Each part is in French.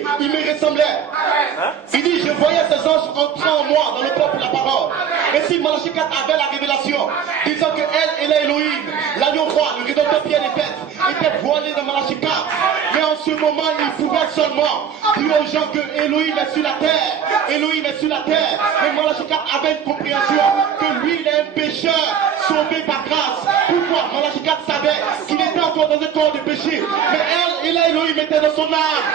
voyais, il me ressemblait. Il dit, je voyais ces anges entrant en moi dans le corps de la parole. Et si Malachie 4 avait la révélation, disant que elle est Elohim, l'agneau roi, le rédempteur pied des têtes, était voilé dans Malachie 4. Mais en ce moment, il pouvait seulement dire aux gens que Elohim est sur la terre. Elohim est sur la terre. Mais Malachie 4 avait une compréhension que lui, il est un pécheur sauvé par grâce. Pourquoi? Malachie 4 savait qu'il était encore dans un corps de péché. Mais elle, Elohim était dans son âme.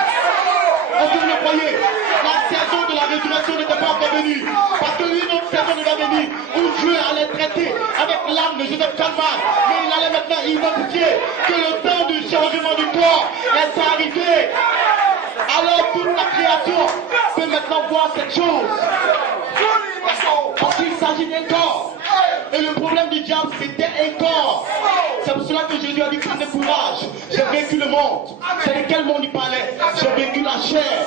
Est-ce que vous le croyez? La saison de la résurrection n'était pas encore venue. Parce qu'une autre saison va venir où Dieu allait traiter avec l'âme de Joseph Kalman. Mais il allait maintenant identifier que le temps du changement du corps est arrivé. Alors toute la création peut maintenant voir cette chose. Parce qu'il s'agit d'un corps. Et le problème du diable, c'était un corps. C'est pour cela que Jésus a dit, prenez courage. J'ai vécu le monde. C'est de quel monde il parlait? J'ai vécu la chair.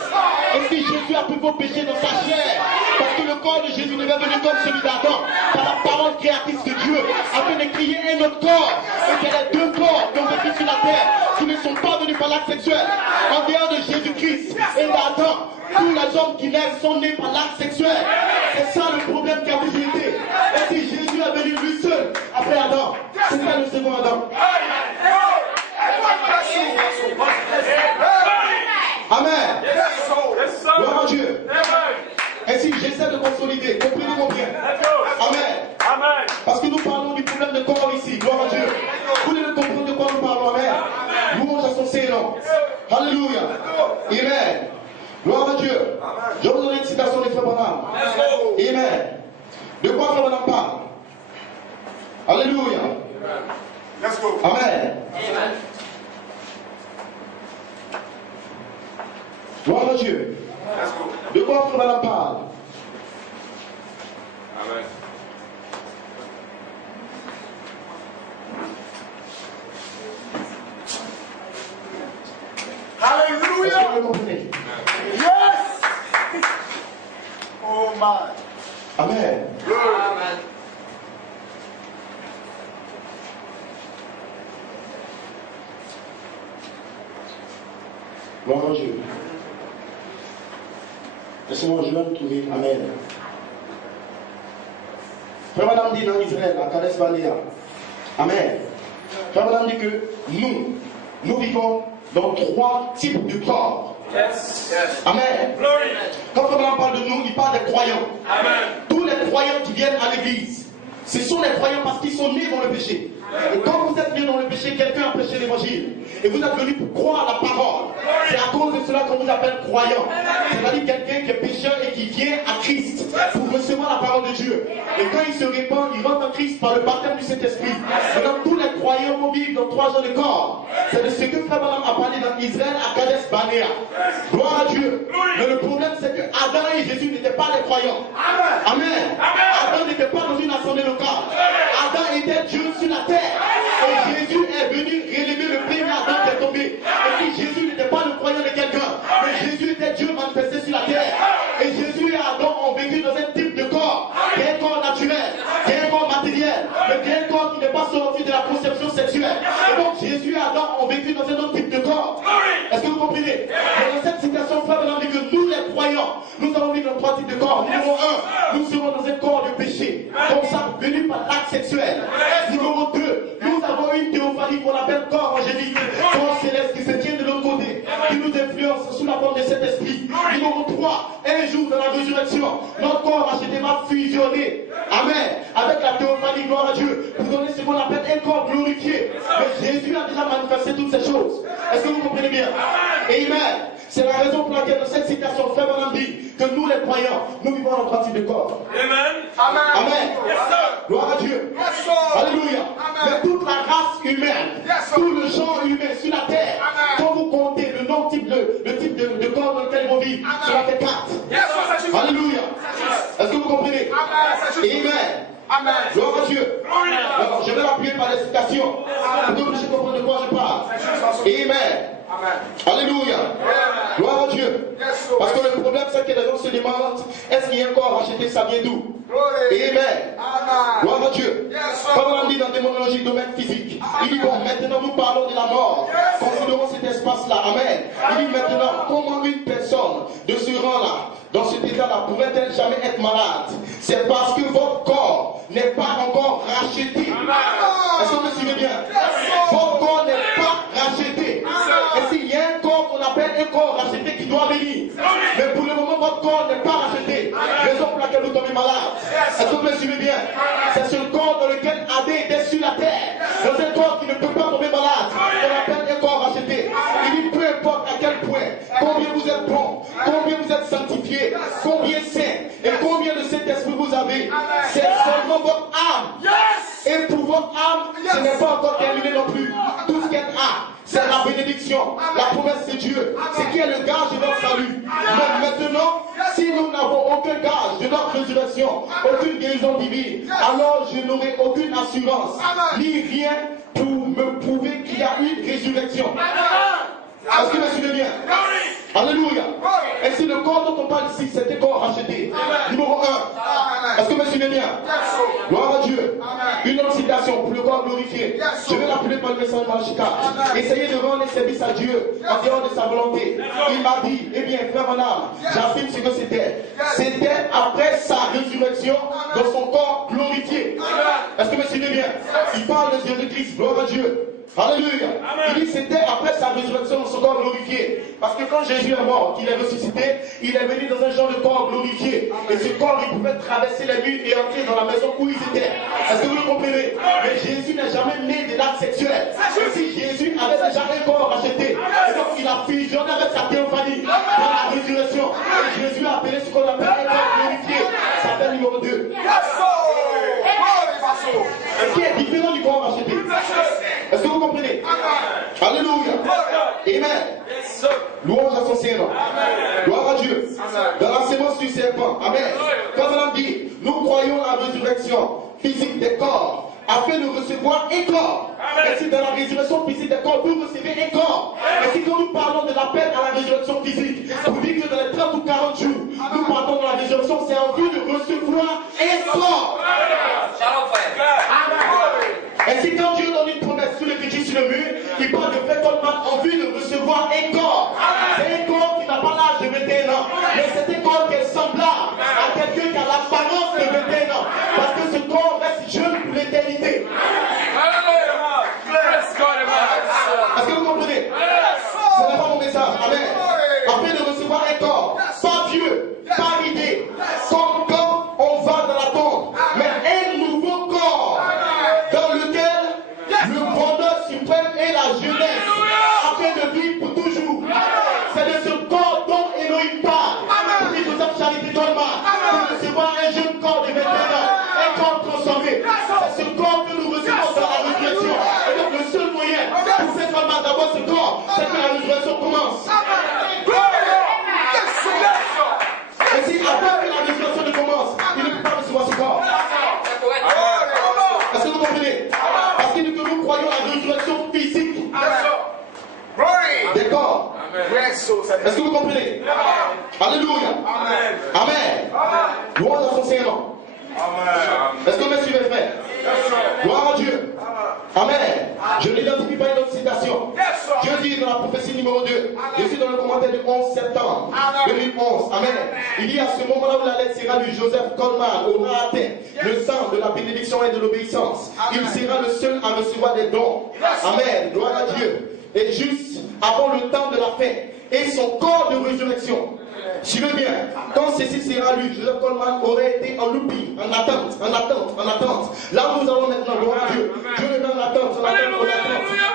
Et si Jésus a pris vos péchés dans sa chair, parce que le corps de Jésus devait venir comme celui d'Adam, par la parole créatrice de Dieu, afin de créer un autre corps. Et c'est les deux corps qui ont vécu sur la terre, qui ne sont pas venus par l'acte sexuel. En dehors de Jésus-Christ et d'Adam, tous les hommes qui naissent sont nés par l'acte sexuel. C'est ça le problème qui a toujours été. Et si Jésus est venu lui seul après Adam, c'était le second Adam. Amen. Gloire à Dieu. Et si j'essaie de consolider, comprenez-moi bien. Amen. Parce que nous parlons du problème de corps ici. Gloire à Dieu. Vous devez comprendre de quoi nous parlons. Amen. Louange à son Seigneur. Alléluia. Amen. Gloire à Dieu. Je vais vous donner une citation de Frère Branham. Amen. De quoi Frère Branham parle? Alléluia. Amen. Gloire à Dieu. De quoi Frère Branham parle? Amen. Alléluia. Est-ce que vous comprenez? Yes! Oh my. Amen. Amen. Gloire à Dieu. Laissez-moi, je vais me trouver. Amen. Frère Madame dit dans Israël, à Kades Barnea. Amen. Frère Madame dit que nous vivons dans 3 types de corps. Yes. Amen. Glory. Quand Frère Madame parle de nous, il parle des croyants. Amen. Tous les croyants qui viennent à l'église, ce sont les croyants parce qu'ils sont nés dans le péché. Et quand vous êtes nés dans le péché, quelqu'un a prêché l'évangile. Et vous êtes venus pour croire à la parole. C'est à cause de cela qu'on vous appelle croyant. C'est-à-dire quelqu'un qui est pécheur et qui vient à Christ pour recevoir la parole de Dieu. Et quand il se répand, il rentre en Christ par le baptême du Saint-Esprit. Et donc tous les croyants vont vivre dans 3 genres de corps. C'est de ce que Frère Branham a parlé dans Israël à Kades Barnea. Gloire à Dieu. Mais le problème c'est que Adam et Jésus n'étaient pas des croyants. Amen. Adam n'était pas dans une assemblée locale. Adam était Dieu sur la terre. Et Jésus est venu relever le premier Adam qui est tombé. Et puis Jésus n'était pas le croyant de quelqu'un. Mais Jésus était Dieu manifesté sur la terre. Et Jésus et Adam ont vécu dans un type de corps. Qui est un corps naturel, qui est un corps matériel, mais qui est un corps qui n'est pas sorti de la conception sexuelle. Et donc Jésus et Adam ont vécu dans un autre type de corps. Est-ce que vous comprenez? Mais dans cette citation, Frère Branham dit que nous les croyants, nous allons vivre dans 3 types de corps. Numéro 1, nous serons dans un corps de péché, comme ça, venu par l'acte sexuel. Numéro 2, nous avons une théophanie qu'on appelle corps angélique, corps céleste qui se tient de l'autre côté, qui nous influence sous la forme de cet esprit. Numéro 3, un jour dans la résurrection, notre corps va fusionner, amen, avec la théophanie, gloire à Dieu, pour donner ce qu'on appelle un corps glorifié. Mais Jésus a déjà manifesté toutes ces choses. Est-ce que vous comprenez bien? Amen. C'est la raison pour laquelle dans cette citation, Frère Branham dit que nous les croyants, nous vivons dans 3 types de corps. Amen. Amen. Gloire à Dieu. Alléluia. Mais toute la race humaine, tout le genre humain sur la terre, quand vous comptez le nom type de corps dans lequel ils vont vivre, cela fait 4. Alléluia. Est-ce que vous comprenez? Amen. Gloire à Dieu. Alors, je vais l'appuyer par les citations pour que vous compreniez de quoi je parle. Amen. Alléluia. Gloire à Dieu. Parce que le problème, c'est que les gens se demandent, est-ce qu'il y a encore racheté, ça vient d'où? Amen. Gloire à Dieu. Comme on dit dans démonologie, domaine physique, il dit bon, maintenant nous parlons de la mort. Considérons cet espace-là. Amen. Il dit maintenant, comment une personne cet état-là pourrait-elle jamais être malade? C'est parce que votre corps n'est pas encore racheté. Est-ce que vous me suivez bien? Votre corps n'est pas racheté. Et s'il y a un corps qu'on appelle un corps racheté qui doit venir, mais pour le moment, votre corps n'est pas racheté. Raison pour laquelle vous tombez malade. Est-ce que vous me suivez bien? C'est ce corps dans lequel Adé était sur la terre. Dans un corps qui ne peut pas tomber malade. On appelle un corps racheté. Il dit peu importe à quel point, combien vous êtes bon, combien vous êtes sanctifié, combien saint et combien de cet esprit vous avez. C'est seulement votre âme. Et pour votre âme, ce n'est pas encore terminé non plus. Tout ce qu'elle a, c'est la bénédiction, la promesse de Dieu, ce qui est le gage de notre salut. Mais maintenant, si nous n'avons aucun gage de notre résurrection, aucune guérison divine, alors je n'aurai aucune assurance, ni rien pour me prouver qu'il y a une résurrection. Est-ce que vous me suivez bien? Alléluia. Et si le corps dont on parle ici, c'est un corps racheté. Numéro 1. Est-ce que vous me suivez bien? Gloire à Dieu. Une autre citation pour le corps glorifié. Je vais l'appeler par le message de Malachie 4. Essayez de rendre les services à Dieu en dehors de sa volonté. Il m'a dit, eh bien, frère mon âme, j'affirme ce que c'était. C'était après sa résurrection dans son corps glorifié. Est-ce que vous me suivez bien? Il parle de Jésus-Christ. Gloire à Dieu. Alléluia. Il dit c'était après sa résurrection dans son corps glorifié. Parce que quand Jésus est mort, qu'il est ressuscité, il est venu dans un genre de corps glorifié. Et ce corps, il pouvait traverser les murs et entrer dans la maison où ils étaient. Est-ce que vous le comprenez? Mais Jésus n'est jamais né de l'acte sexuel. Si Jésus avait déjà un corps racheté, et donc il a fusionné avec sa théophanie dans la résurrection. Et Jésus a appelé ce qu'on appelle un corps glorifié. Ça s'appelle numéro 2. Ce qui est différent du corps racheté. Est-ce que vous comprenez? Alléluia. Amen. Louange à son Seigneur. Gloire à Dieu. Dans la sémence du serpent. Amen. Comme on dit, nous croyons à la résurrection physique des corps afin de recevoir un corps. Et si dans la résurrection physique des corps, vous recevez un corps. Et si quand nous parlons de l'appel à la résurrection physique, pour dire que dans les 30 ou 40 jours, nous partons dans la résurrection, c'est en vue de recevoir un corps. Et si quand Dieu donne une promesse sur l'écriture sur le mur, il parle de faire comme en vue de recevoir un corps. C'est un corps qui n'a pas l'âge de 21 ans, mais c'est un corps qui est semblable à quelqu'un qui a l'apparence de 21 ans. Parce que ce corps reste jeune pour l'éternité. Est-ce que vous comprenez? Ce n'est pas mon message. Amen. Afin de recevoir un corps, pas vieux, pas ridé, comme quand on va dans la tombe, mais un nouveau corps dans lequel le bonheur suprême est la jeunesse, afin de vivre pour toujours. C'est de ce corps dont Elohim parle. Pour dire que cette charité Dolma, pour recevoir un jeune corps de 21 ans, un corps transformé. C'est ce corps que nous recevons dans la résurrection. Et donc le seul moyen pour faire Dolma d'avoir ce corps, c'est que la résurrection commence. Et si après que la résurrection ne commence, il ne peut pas recevoir ce corps. Est-ce que vous comprenez? Parce que nous croyons à la résurrection physique des corps. Est-ce que vous comprenez? Alléluia. Amen. Louange à son Seigneur. Est-ce que vous me suivez, frère? Gloire à Dieu. Amen. Je n'identifie pas une autre citation. Dieu dit dans la prophétie numéro 2, je suis dans le commentaire du 11 septembre 2011. Amen. Il dit à ce moment-là où la lettre sera lue, Joseph Coleman aura atteint le sang de la bénédiction et de l'obéissance. Il sera le seul à recevoir des dons. Amen. Gloire à Dieu. Et juste avant le temps de la fin et son corps de résurrection. Suivez bien, quand ceci sera lu, Joseph Coleman aurait été en looping, en attente. Là où nous allons maintenant, gloire à Dieu. Dieu est dans l'attente, en attente.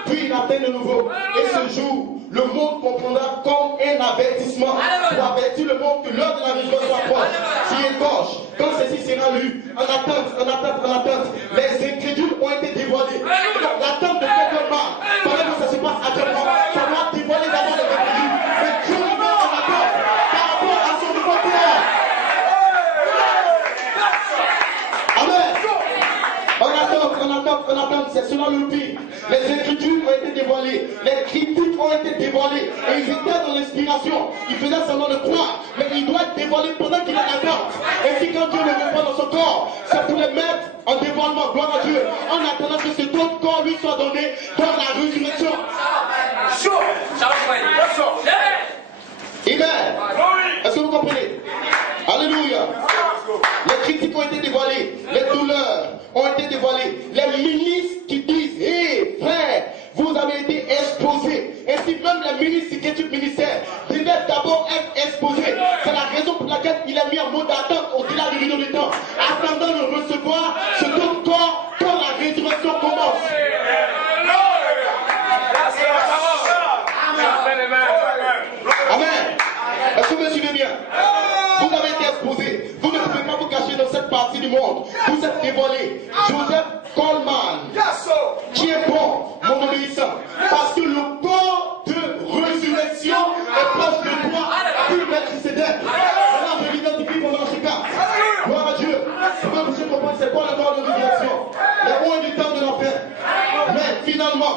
Puis il atteint de nouveau. Et ce jour, le monde comprendra comme un avertissement pour avertir le monde que l'heure de la résurrection approche. Qui est gauche, quand ceci sera lu, en attente, les incrédules ont été dévoilés. Donc l'attente de Coleman, pendant que ça se passe actuellement, ça va dévoiler d'abord les incrédules. Mais Dieu est en attente par rapport à son nouveau corps. Amen. En attente, c'est cela le pire. Les écritures ont été dévoilées, les critiques ont été dévoilées, et ils étaient dans l'inspiration. Ils faisaient semblant de croire, mais il doit être dévoilé pendant qu'il est en attente. Et si quand Dieu le répand dans son corps, c'est pour les mettre en dévoilement, gloire à Dieu, en attendant que cet autre corps lui soit donné dans la résurrection. Amen. Est-ce que vous comprenez?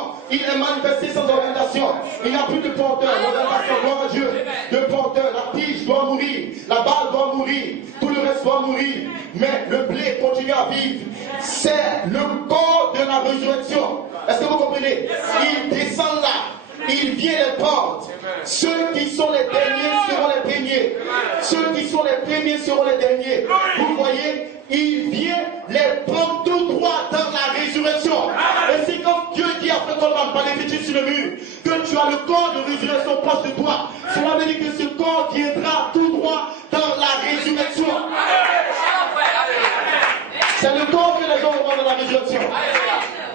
corps. Il est manifesté sans organisation. Il n'y a plus de porteur, l'organisation, gloire à Dieu. De porteur, la tige doit mourir, la balle doit mourir, tout le reste doit mourir. Mais le blé continue à vivre. C'est le corps de la résurrection. Est-ce que vous comprenez? Il descend là. Il vient les prendre. Ceux qui sont les derniers seront les premiers. Ceux qui sont les premiers seront les derniers. Vous voyez, il vient les prendre tout droit dans la résurrection. Et c'est comme Dieu dit après qu'on va par l'écriture sur le mur, que tu as le corps de résurrection proche de toi. Cela veut dire que ce corps viendra tout droit dans la résurrection. C'est le corps que les gens vont dans la résurrection.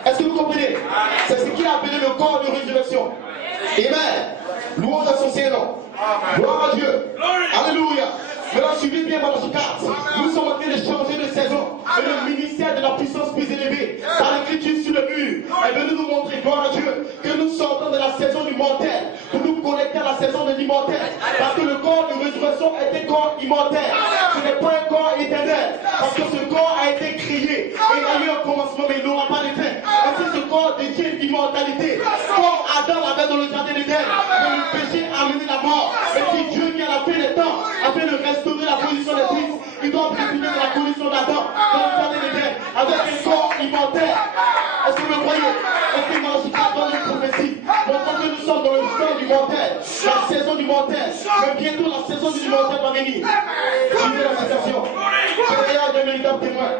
Est-ce que vous comprenez? C'est ce qu'il a appelé le corps de résurrection. Amen. Louange à son Seigneur. Gloire à Dieu. Alléluia. Maintenant, suivez bien Malachie 4. Nous sommes en train de changer de saison. Et le ministère de la puissance plus élevée, par l'écriture sur le mur, est venu nous montrer, gloire à Dieu, que nous sortons de la saison du mortel pour nous connecter à la saison de l'immortel. Parce que le corps de résurrection est un corps immortel. Ce n'est pas un corps éternel. Parce que ce corps a été créé. Et il a eu un commencement, mais il n'aura pas de fin. Et si ce corps détient l'immortalité, comme Adam l'avait dans le jardin d'Éden, le péché a mené la mort. Et si Dieu vient à la fin des temps, afin de restaurer la position des fils, il doit prévenir de la condition d'Adam dans le jardin d'Éden avec un corps immortel. Est-ce que vous le croyez? Est-ce que Malachie 4 dans une prophétie montrant que nous sommes dans le temps du mortel, la saison du mortel, mais bientôt la saison du mortel va venir. Suivez la citation. C'est un véritable témoin.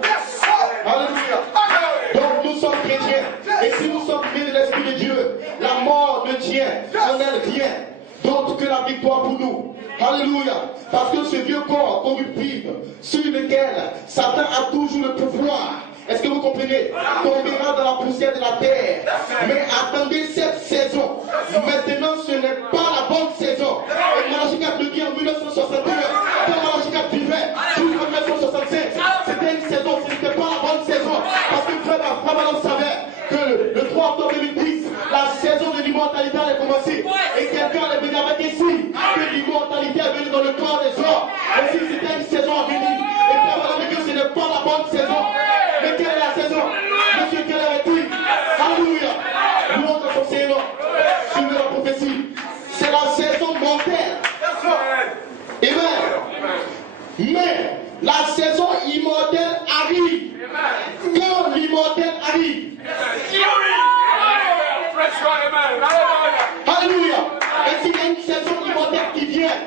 Alléluia. Donc nous sommes chrétiens. Et si nous sommes créés de l'Esprit de Dieu, la mort ne tient en elle rien d'autre que la victoire pour nous. Alléluia. Parce que ce vieux corps corruptible sur lequel Satan a toujours le pouvoir, est-ce que vous comprenez, tombera dans la poussière de la terre. Mais attendez cette saison. Maintenant, ce n'est pas la bonne saison. Et Malachie 4 le dit en 1961. Quand Malachie 4 vivait, jusqu'en 1965, c'était une saison, ce n'était pas la bonne saison. Parce que frère Abraham savait que le 3 octobre 2010, la saison de l'immortalité allait commencer. Et quelqu'un allait venir avec un signe que l'immortalité est venue dans le corps des hommes. Et si c'était une saison à venir, et puis on a dit que ce n'est pas la bonne saison. Mais quelle est la saison? Monsieur, quelle est la vie? Alléluia. Louange à son Seigneur. Suivez la prophétie. C'est la saison mortelle. Amen. Mais la saison immortelle arrive. Quand l'immortel arrive. Alléluia. Et s'il y a une saison immortelle qui vient,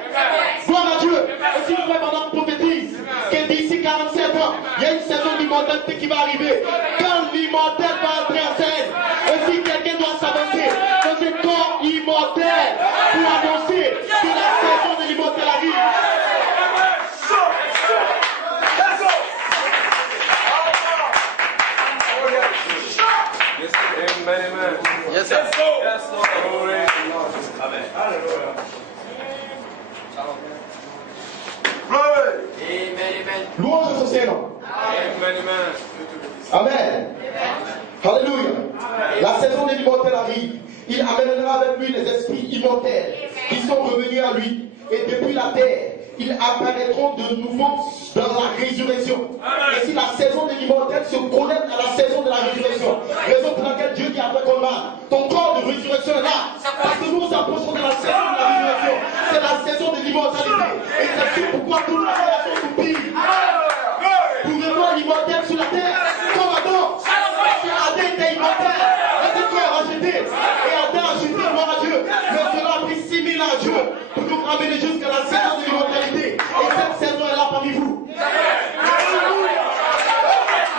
gloire à Dieu. Et si le frère pendant prophétise que d'ici 47 ans, il y a une saison d'immortalité qui va arriver. Quand l'immortel va entrer en scène, et si quelqu'un doit s'avancer dans un corps immortel pour annoncer que la saison de l'immortel arrive. Amen. Yes, sir. Yes, Lord. Amen. Hallelujah. Amen. Louange à son Seigneur. Amen. Alléluia. La saison de l'immortel arrive. Il amènera avec lui les esprits immortels qui sont revenus à lui. Et depuis la terre, ils apparaîtront de nouveau dans la résurrection. Et si la saison de l'immortel se connecte à la saison de la résurrection, raison pour laquelle Dieu dit après Colman, ton corps de résurrection est là. Parce que nous nous approchons de la saison de la résurrection. C'est la saison de l'immortalité. Et c'est pourquoi toute la création soupire pour revoir l'immortel sur la terre. Comme Adam. Si Adam était immortel, il était corps racheté. Et Adam a jeté, gloire à Dieu. Mais cela a pris 6000 ans à Dieu pour nous ramener jusqu'à la saison de l'immortalité. Et cette saison est là parmi vous.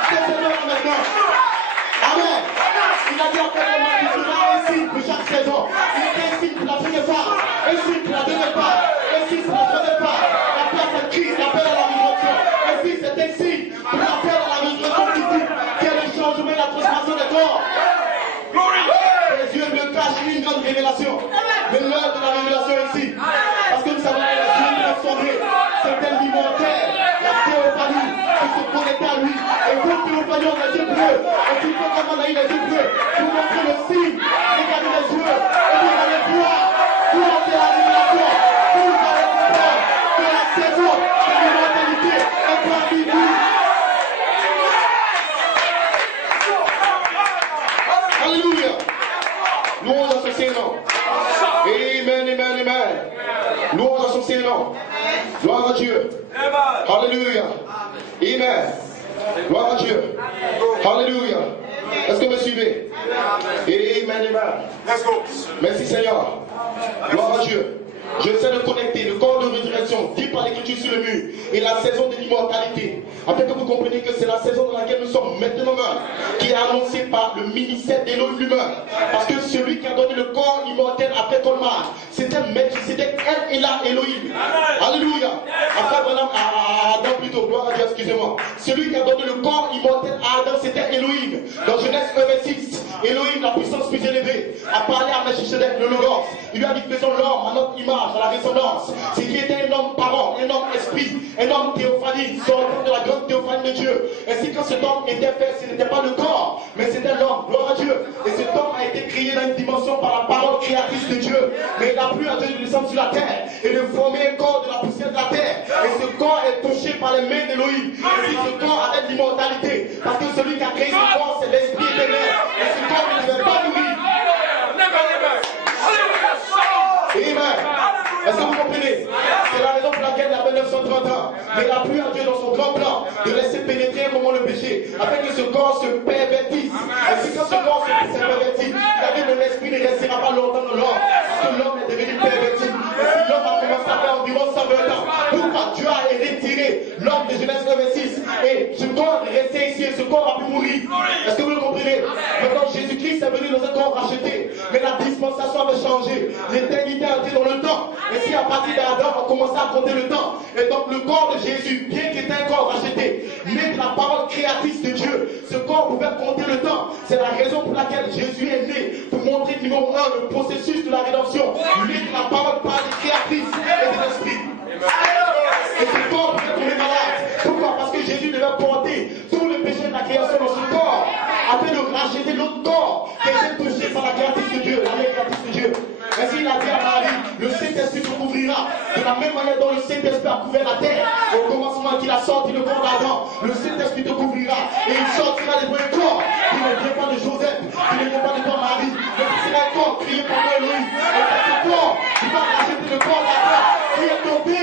Cette saison est là maintenant. Amen. Il a dit après qu'il sera un signe pour chaque saison. Il était un signe pour la première part, un signe pour la deuxième part, un signe pour la troisième part. Après cette crise, l'appel à la résurrection. Un signe, c'est un signe pour l'appel à la résurrection physique, qui est le changement et la transformation des corps. Les yeux me cachent une grande révélation. Mais l'heure de la révélation est ici. Parce que nous savons que les yeux transformés, c'était l'immortel, la théophanie, qui se connectait à lui. Et pour théophanie, on a les yeux bleus. Et tout le monde a eu les yeux bleus. Pour montrer le signe, regardez les yeux. Et vous allez voir, pour montrer la révélation, vous allez comprendre que la saison de l'immortalité est parmi vous. Alléluia. Louange à son Saint-Nom. Amen, amen, amen. Louange à son Saint-Nom. Gloire à Dieu. Alléluia. Amen. Gloire à Dieu. Alléluia. Est-ce que vous me suivez? Amen, amen. Merci Seigneur. Gloire à Dieu. Je sais de connecter le corps de résurrection dit par l'écriture sur le mur et la saison de l'immortalité. Afin que vous compreniez que c'est la saison dans laquelle nous sommes maintenant qui est annoncée par le ministère d'Élohim lui-même. Parce que celui qui a donné le corps immortel après Colmar, c'était Melchisedec El Elah Elohim. Alléluia. Après Adam plutôt, gloire à Dieu, excusez-moi. Celui qui a donné le corps immortel à Adam, c'était Elohim. Dans Genèse 1:26, Elohim, la puissance plus élevée, a parlé à Melchisedec, le Logos. Il lui a dit faisons l'homme à notre image, à la ressemblance. C'est qui était un homme parole, un homme esprit, un homme théophanie, sortant de la grande théophanie de Dieu. Ainsi quand cet homme était fait, ce n'était pas le corps, mais c'était l'homme, gloire à Dieu. Et cet homme a été créé dans une dimension par la parole créatrice de Dieu. Mais il a plu à Dieu de descendre sur la terre et de former un corps de la poussière de la terre. Et ce corps est touché par les mains d'Élohim. Et ce corps a l'immortalité. Parce que celui qui a créé ce corps, c'est l'esprit éternel. Et ce corps ne devait pas mourir. Amen. Est-ce que vous comprenez? C'est la raison pour laquelle il avait 930 ans. Mais il a plu à Dieu dans son grand plan de laisser pénétrer un moment le péché, afin que ce corps se pervertisse. Et si quand ce corps se pervertit, il a dit que l'esprit ne restera pas longtemps dans l'homme, parce que l'homme est devenu perverti. Et si l'homme a commencé à faire environ 120 ans, pourquoi Dieu a retiré l'homme de Genèse 1:26 et ce corps est resté ici et ce corps a pu mourir? Est-ce que vous le comprenez? Maintenant Jésus-Christ est venu dans un corps racheté, mais la dispensation avait changé. L'éternité a été dans le temps. Et si à partir d'Adam on commençait à compter le temps, et donc le corps de Jésus, bien qu'il était un corps racheté, mais de la parole créatrice de Dieu, ce corps pouvait compter le temps. C'est la raison pour laquelle Jésus est né, pour montrer numéro 1 le processus de la rédemption, lui de la parole créatrice et de l'esprit. Et ce corps pouvait tomber malade. Pourquoi? Parce que Jésus devait porter tout le péché de la création dans son corps, afin de racheter l'autre corps qui était touché par la créatrice de Dieu, la main créatrice de Dieu. Ainsi il a dit à Marie, le Saint-Esprit te couvrira. De la même manière dont le Saint-Esprit a couvert la terre, au commencement qu'il a sorti le corps d'Adam, le Saint-Esprit te couvrira. Et il sortira les vrais corps qui ne viennent pas de Joseph, qui ne viennent pas de toi Marie, mais qui sera un corps créé par moi Elohim. Et c'est ce corps qui va racheter le corps d'Adam qui est tombé.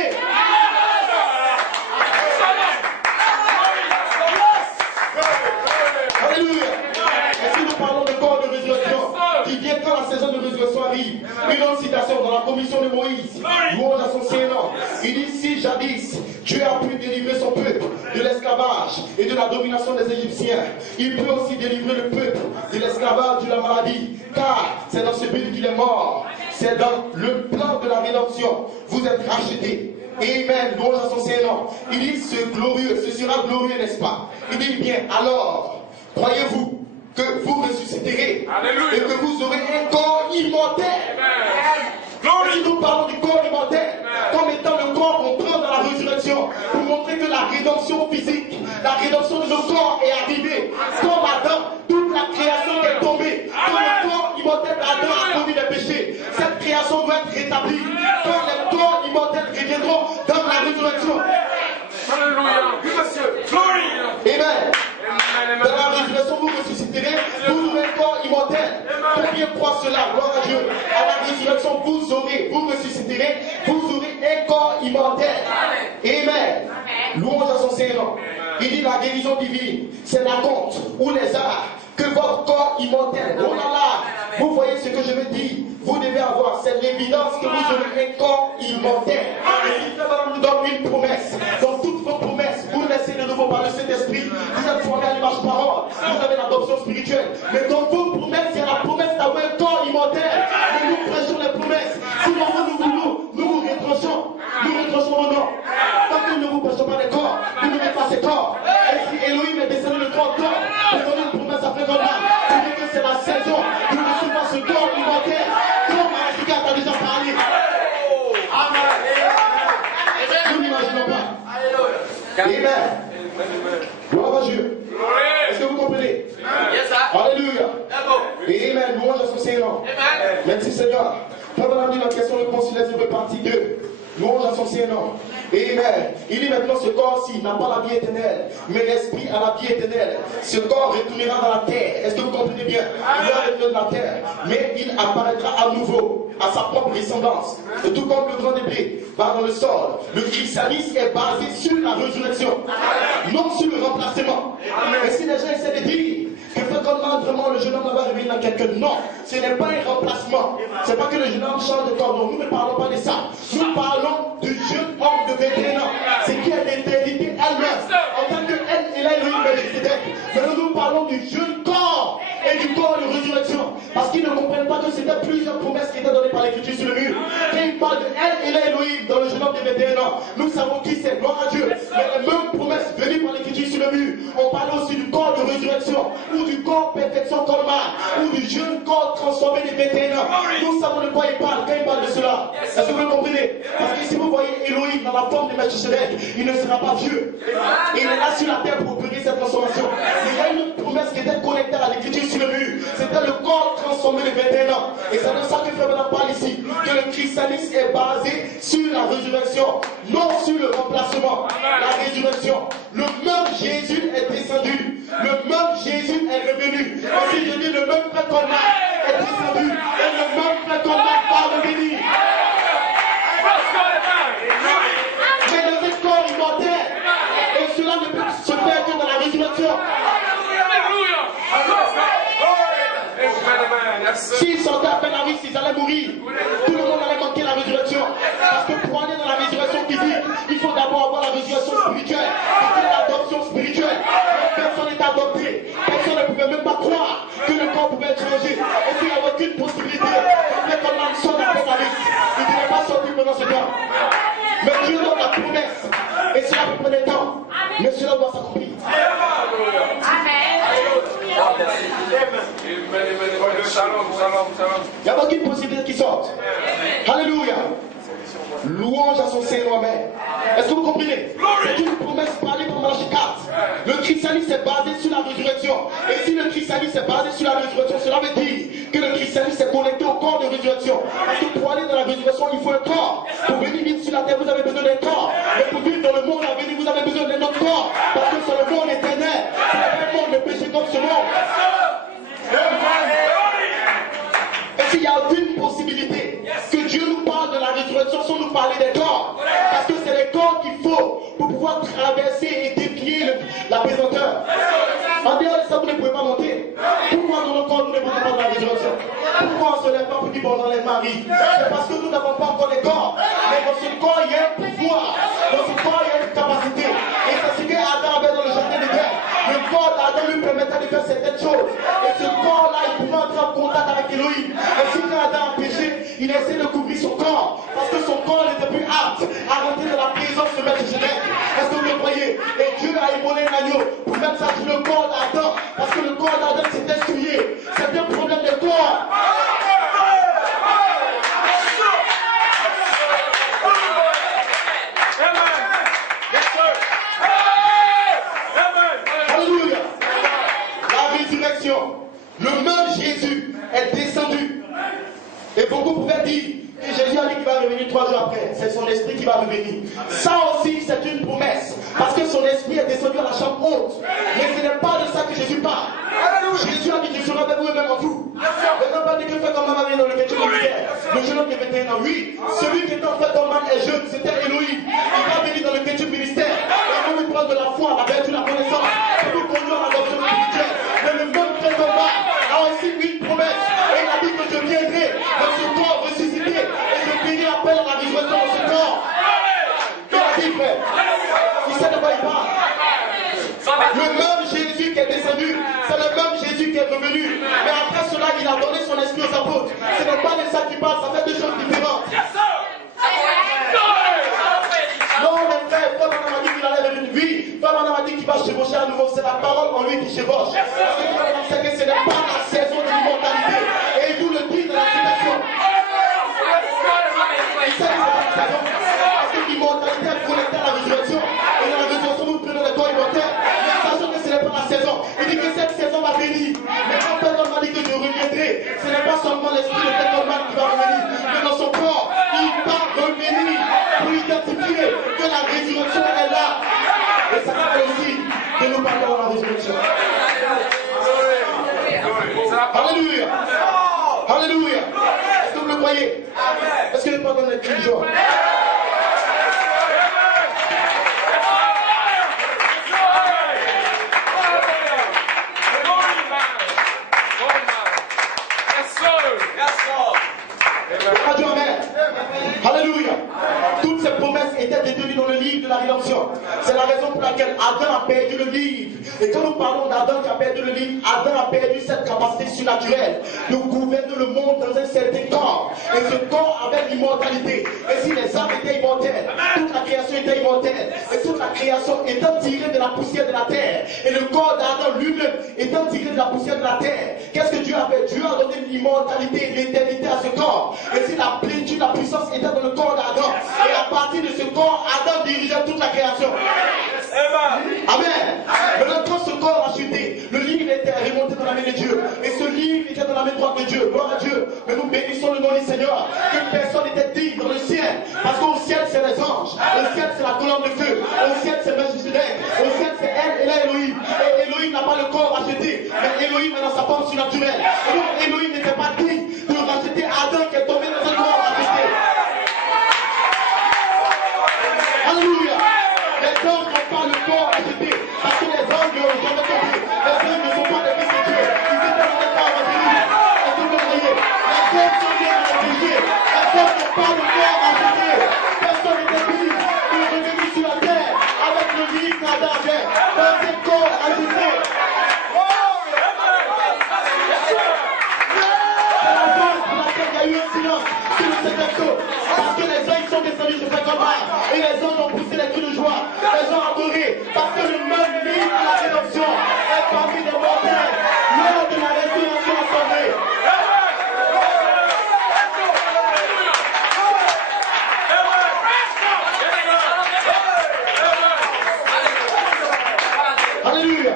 Alléluia. Et si nous parlons de corps de résurrection, qui vient quand la saison de résurrection arrive, une autre citation dans la commission de Moïse, louange à son Saint-Nom. Il dit, si jadis Dieu a pu délivrer son peuple de l'esclavage et de la domination des Égyptiens, il peut aussi délivrer le peuple de l'esclavage de la maladie, car c'est dans ce but qu'il est mort. C'est dans le plan de la rédemption. Vous êtes rachetés. Amen, louange à son Saint-Nom. Il dit, ce sera glorieux, n'est-ce pas? Il dit bien, alors, croyez-vous que vous ressusciterez. Alléluia. Et que vous aurez un corps immortel. Si nous parlons du corps immortel comme étant le corps qu'on prend dans la résurrection, pour montrer que la rédemption physique, la rédemption de nos corps est arrivée. Comme Adam, toute la création est tombée. Quand le corps immortel d'Adam a commis les péchés, cette création doit être rétablie. Quand les corps immortels reviendront dans la résurrection. Alléluia. Oui, monsieur. Glory. Amen. Dans la résurrection, vous ressusciterez, vous aurez un corps immortel. Combien croient cela? Gloire à Dieu. À la résurrection, vous ressusciterez, vous aurez un corps immortel. Amen. Louange à son Saint-Nom. Il dit la guérison divine, c'est la compte ou les arts que votre corps immortel. Oh là là, vous voyez ce que je veux dire. Vous devez avoir, c'est l'évidence que vous aurez un corps immortel. Et si Dieu nous donne une promesse, dans toutes vos promesses, vous laissez de nouveau par le Saint-Esprit. Vous êtes formés à l'image parole, vous avez l'adoption spirituelle. Mais dans vos promesses, il y a la promesse d'avoir un corps immortel. Et nous prêchons les promesses. Sinon, nous voulons, nous vous retranchons. Nous retranchons nos noms. Tant que nous ne vous prêchons pas des corps, vous n'aurez pas ces corps. Et si Elohim est descendu le corps d'or, pour donner une promesse à faire comme ça, pour dire que c'est la saison de recevoir ce corps immortel. Comme Africa t'a déjà parlé. Amen. Nous n'imaginons pas. Amen. Gloire à Dieu. Est-ce que vous comprenez? Alléluia. Amen. Louange à son Seigneur. Merci Seigneur. Pendant la question de conciliation de partie 2. Louange à son Saint-Nom. Amen. Il dit maintenant, ce corps-ci n'a pas la vie éternelle, mais l'esprit a la vie éternelle. Ce corps retournera dans la terre. Est-ce que vous comprenez bien? Il va retourner dans la terre, mais il apparaîtra à nouveau, à sa propre ressemblance. Et tout comme le grand épée va dans le sol, le christianisme est basé sur la résurrection, non sur le remplacement. Et si les gens essaient de dire que fréquemment vraiment le jeune homme va revenir dans quelqu'un, non, ce n'est pas un remplacement. C'est pas que le jeune homme change de corps, non, nous ne parlons pas de ça. Nous parlons du jeune homme de 21 ans, c'est qui est l'éternité elle-même, en tant qu'elle, il a une Melchizedek. Mais nous parlons du jeune corps et du corps de résurrection, parce qu'ils ne comprennent pas que c'était plusieurs promesses qui étaient données par l'Écriture sur le mur. Quand il parle de elle, il a Elohim dans le jeune homme de 21 ans, nous savons qui c'est, gloire à Dieu. Mais les mêmes promesses venues par l'Écriture sur le mur, on parle aussi du corps de résurrection, ou du corps perfection Colmar, ou du jeune corps transformé de 21 ans. Nous savons de quoi il parle quand il parle de cela. Est-ce que vous le comprenez? Parce que si vous voyez Elohim dans la forme de Melchizedek, il ne sera pas vieux. Il est là sur la terre pour opérer cette transformation. Il y a une promesse qui était connectée à l'Écriture sur le mur. C'était le corps transformé de 21 ans. Et c'est de ça que Frère Branham parle ici. Que le christianisme est basé sur la résurrection, non sur le remplacement. La résurrection. Le même Jésus est descendu. Le même Jésus est revenu. Et si je dis le même Frère Colmar est descendu, et le même Frère Colmar va revenir. Mais le corps immortel, et cela ne peut se faire que dans la résurrection. S'ils sortaient à peine à risque, ils allaient mourir. Tout le monde allait manquer la résurrection. Parce que pour aller dans la résurrection physique, il faut d'abord avoir la résurrection spirituelle. C'est l'adoption spirituelle. Personne n'est adopté. Personne ne pouvait même pas croire que le corps pouvait être changé. Et s'il n'y avait aucune possibilité, on fait comme l'âme sort à peine à risque. Il ne devait pas sortir pendant ce temps. Mais Dieu donne la promesse. Et cela peut prendre du temps. Mais cela doit s'accomplir. Il n'y a aucune possibilité qui sorte. Alléluia. Louange à son Seigneur. Est-ce que vous comprenez? C'est une promesse parlée par Malachie 4. Le christianisme est basé sur la résurrection. Et si le christianisme est basé sur la résurrection, cela veut dire que le christianisme est connecté au corps de résurrection. Parce que pour aller dans la résurrection, il faut un corps. Pour venir vivre sur la terre, vous avez besoin d'un corps. Mais pour vivre dans le monde à venir, vous avez besoin d'un autre corps. Parce que c'est le monde éternel. C'est le monde de péché comme ce monde. Et s'il y a aucune possibilité que Dieu nous parle de la résurrection sans nous parler des corps, parce que c'est les corps qu'il faut pour pouvoir traverser et déplier la pesanteur. En dehors de ça, vous ne pouvez pas monter. Pourquoi dans nos corps nous ne pouvons pas de la résurrection? Pourquoi on ne se lève pas pour dire bon, on enlève Marie? C'est parce que nous n'avons pas encore les corps. Mais dans ce corps, il y a un pouvoir. Dans ce corps, il y a une capacité. Et c'est ce qu'Adam avait dans le jardin d'Éden. Le corps d'Adam lui permettait de faire certaines choses. Et ce corps-là, il pouvait entrer en contact avec Elohim. Et si quand Adam a péché, il essaie de couvrir son corps. Parce que son corps n'était plus apte à rentrer dans la présence de Melchizedek. Est-ce que vous le croyez? Et Dieu a immolé un agneau pour mettre ça sur le corps d'Adam. Parce que le corps d'Adam s'était souillé. C'était un problème de corps. Alléluia. La résurrection. Le même Jésus est descendu. Et beaucoup pouvaient dire que Jésus a dit qu'il va revenir 3 jours après. C'est son esprit qui va revenir. Ça aussi, c'est une promesse. Parce que son esprit est descendu à la chambre haute. Mais ce n'est pas de ça que Jésus parle. Jésus a dit que je serai avec vous et même en vous. Il n'a pas dit que fait comme maman vient dans le quartier militaire. Le jeune homme qui avait 21 ans. Oui, celui qui est en fait comme man est jeune, c'était Elohim. Il va venir dans le quartier ministère. Et il va lui prendre de la foi, la vertu, la connaissance. C'est pour conduire à l'adoption spirituelle. Mais le même présentement a aussi une promesse. Et il a dit que je viendrai dans ce corps ressuscité. Et je ferai appel à la résurrection dans ce corps. Qu'est-ce qu'il a dit, frère? Il sait de quoi il parle. Le même Jésus qui est descendu, c'est le même Jésus qui est revenu. Mais après cela, il a donné son esprit aux apôtres. Ce n'est pas de ça qu'il parle, ça fait deux choses différentes. Non, mon frère, Frère Branham a dit qu'il allait revenir. Oui, Frère Branham a dit qu'il va chevaucher à nouveau. C'est la parole en lui qui chevauche. Parce que ce n'est pas la saison de l'immortalité. Et il vous le dit dans la citation. Il sait que ce n'est pas la saison. Parce que l'immortalité est connectée à la résurrection. Et dans la résurrection, nous prenons le corps immortel. Mais sachant que ce n'est pas la saison. Il dit que cette saison va venir. Mais quand Frère m'a dit que je reviendrai, ce n'est pas seulement l'esprit de Frère qui va revenir. Mais dans son corps, il va revenir pour que nous parlons la résurrection. Alléluia. Alléluia. Est-ce que vous le croyez? Est-ce que le pardon est une joie? Adieu, amen. Alléluia. Toutes ces promesses étaient détenues dans le livre de la rédemption. C'est la raison pour laquelle Adam a perdu le livre. Et quand nous parlons d'Adam qui a perdu le livre, Adam a perdu cette capacité surnaturelle de gouverner le monde dans un certain corps. Et ce corps avait l'immortalité. Et si les âmes étaient immortelles, toute la création était immortelle. Et toute la création étant tirée de la poussière de la terre. Et le corps d'Adam lui-même étant tiré de la poussière de la terre. Qu'est-ce que Dieu a fait? Dieu a donné l'immortalité, l'éternité à ce corps. Et si la plénitude, la puissance était dans le corps d'Adam. Et à partir de ce corps, Adam dirigeait toute la création. Amen. Maintenant, quand ce corps a chuté, le livre était remonté dans la main de Dieu. Et ce livre était dans la main droite de Dieu. Gloire à Dieu. Mais nous bénissons le nom du Seigneur. Que personne n'était digne dans le ciel. Parce qu'au ciel, c'est les anges. Au ciel, c'est la colonne de feu. Au ciel, c'est Melchizedek. Au ciel, c'est elle et là, Elohim. Et Elohim n'a pas le corps racheté. Mais Elohim est dans sa forme surnaturelle. Et donc, Elohim n'était pas digne de racheter Adam qui est tombé dans un corps racheté. Alléluia. Les anges n'ont pas le corps racheté. Parce que les anges n'ont jamais compris. Les anges ne sont pas des fils de Dieu. Ils étaient dans un corps racheté. Est-ce que vous voyez? Les anges sont bien négligés. Les anges n'ont pas le corps racheté. Personne n'était digne de revenir sur la terre avec le livre qu'Adam avait dans un corps racheté. C'est la raison pour laquelle il y a eu un silence sur le Seigneur. Parce que les anges sont descendus sur cette campagne. Et les anges ont poussé les cris de joie. Les gens ont adoré. Parce que le même livre de la rédemption est parmi les mortels lors de la résurrection assemblée. Alléluia.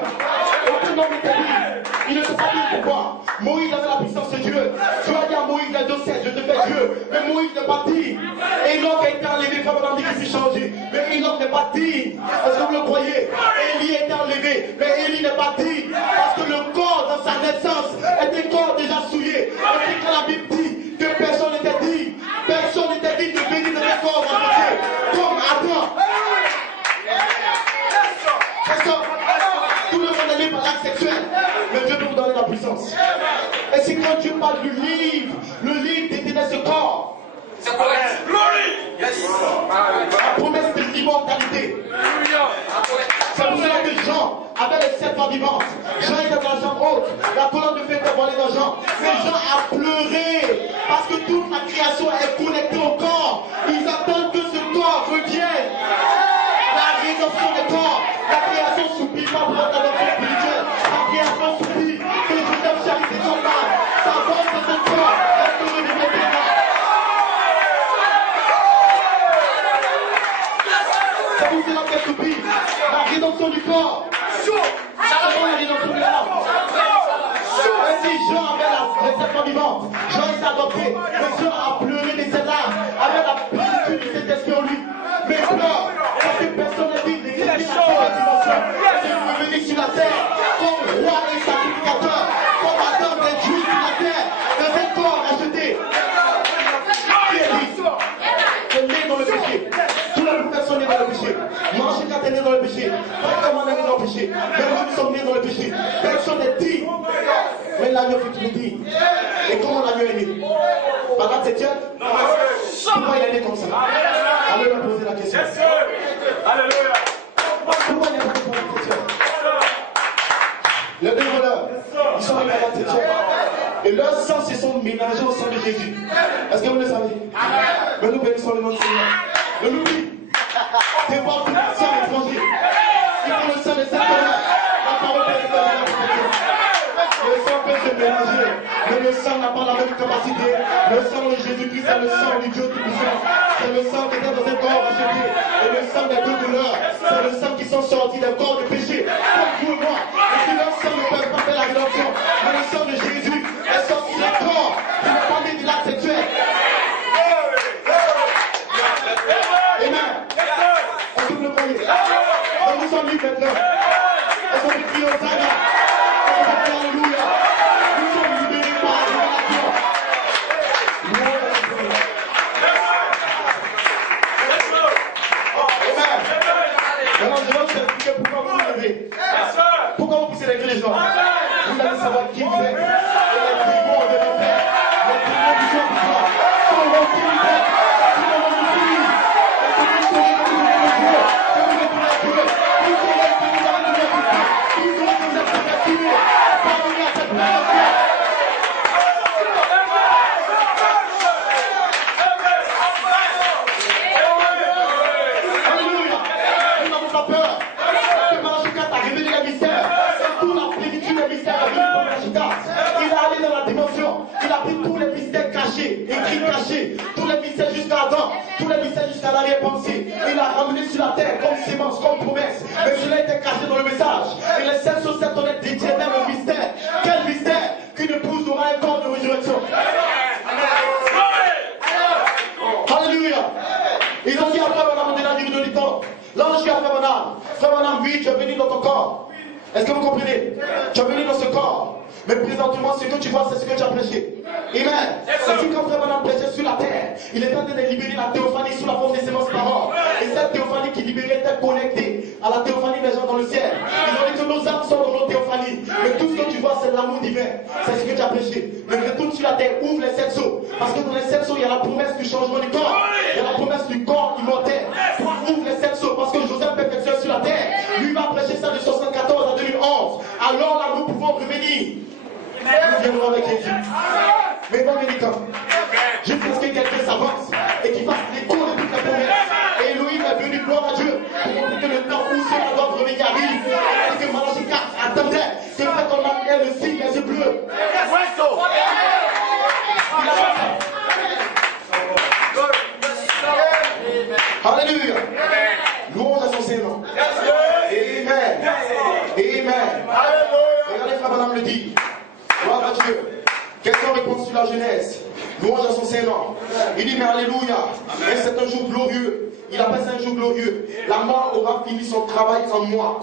Aucun homme n'était digne. Il ne peut pas dire pourquoi. Moïse avait la puissance de Dieu. Dieu a dit à Moïse, les 2:7, je te fais Dieu. Mais Moïse n'est pas digne. Enoch a été enlevé, comme on dit qu'il s'est changé. Mais Enoch n'est pas digne. Est-ce que vous le croyez? Élie a été enlevé. Mais Élie n'est pas digne. Parce que le corps, dans sa naissance, est un corps déjà souillé. Et c'est quand la Bible dit que personne n'était digne. Personne n'était digne de venir dans un corps racheté. Comme Adam. C'est ça. Tout le monde est né par l'acte sexuel. Mais Dieu peut vous donner la puissance. Et c'est quand Dieu parle du livre, le livre détenait ce corps. C'est correct. Glory. Yes. La promesse de l'immortalité. C'est pour cela que Jean avait les 7 voix vivantes. Jean était dans la chambre haute. La colonne de feu était voilée dans Jean. Mais Jean a pleuré. Parce que toute la création est connectée au corps. Ils attendent que ce corps revienne. La rédemption des corps. La création supplie pas pour notre adoption spirituelle. La création supplie que Joseph charité son âme. Sa voix de ce corps est heureux de notre âme. C'est pour cela qu'elle supplie la rédemption du corps. C'est la rédemption de l'âme. Et si Jean avait les 7 voix vivantes, Jean s'est adopté. Mais Jean a pleuré de ses larmes avec la plénitude de cet esprit en lui. Mais pleure, parce que personne n'a dit d'écrire la seconde dimension. C'est revenu sur la terre comme roi et sacrificateur, comme Adam des Dieu sur la terre, dans un corps racheté. Qui est dit? C'est né dans le péché. Tout le monde personne n'est dans le péché. Manger quand t'es né dans le péché. Pas comme on est né dans le péché. Mais nous sommes nés dans le péché. Personne n'est dit. Mais l'agneau fut dit. Et comment l'agneau est né? Par la septième? Pourquoi il est né comme ça? Allez me poser la question. Alléluia. Pourquoi il n'y a pas de poser la question? Les deux voleurs, ils sont arrivés à la septième. Et leur sang se sont mélangés au sang de Jésus. Est-ce que vous le savez? Mais nous bénissons le nom du Seigneur. Ne l'oublie. Devant tout le sang étranger. Il faut le sang de cette colère. La parole de Dieu. Le sang peut se mélanger, mais le sang n'a pas la même capacité. Le sang de Jésus-Christ, c'est le sang du Dieu Tout-Puissant. C'est le sang qui était dans un corps racheté. Et le sang des deux douleurs, c'est le sang qui sont sortis d'un corps de péché. Comme vous et moi. Et si leur sang ne peut pas faire la rédemption, mais le sang de Jésus est sorti d'un corps qui n'est pas né de l'acte sexuel. Amen. Est-ce que vous le croyez? Donc nous sommes libres maintenant. arraché tous les mystères jusqu'à Adam, tous les mystères jusqu'à l'arrière-pensée. Il a ramené sur la terre comme sémence, comme promesse. Mais cela était caché dans le message. Et les 7 sur 7 honnêtes détiennent le mystère. Quel mystère? Qu'une épouse aura un corps de résurrection. Alléluia. Ils ont dit à Frère Branham au-delà du rideau du temps. L'ange dit à Frère Branham, oui, tu es venu dans ton corps. Est-ce que vous comprenez? Tu es venu dans ce corps. Mais présentement, ce que tu vois, c'est ce que tu as prêché. Amen. C'est quand Frère Branham prêchait sur la terre, il était en train de libérer la théophanie sous la forme des sémences paroles. Et cette théophanie qui libérait était connectée à la théophanie des gens dans le ciel. Ils ont dit que nos âmes sont dans nos théophanies. Mais tout ce que tu vois, c'est l'amour divin. C'est ce que tu as prêché. Mais retourne sur la terre, ouvre les 7 sceaux. Parce que dans les 7 sceaux, il y a la promesse du changement du corps. Il y a la promesse du corps immortel. Ouvre les 7 sceaux. Parce que Joseph perfectionne sur la terre. Lui va prêcher ça de 1974 à 2011. Alors là, nous pouvons revenir. Nous viendrons avec Jésus. Mais non, médicament. Jusqu'à ce que quelqu'un s'avance et qu'il fasse l'écho de toute la promesse. Et Elohim est venu, gloire à Dieu, pour montrer que le temps où cela doit revenir arrive. Et que Malachi 4 attendait que le fait qu'on a le signe des yeux bleus. Alléluia. Louange à son Saint-Nom. Amen. Amen. Regardez, Frère Branham le dit. Gloire à Dieu. Quelqu'un répond sur la Genèse. Louange à son Saint-Nom. Il dit, mais Alléluia. Et c'est un jour glorieux. Il appelle ça un jour glorieux. La mort aura fini son travail en moi.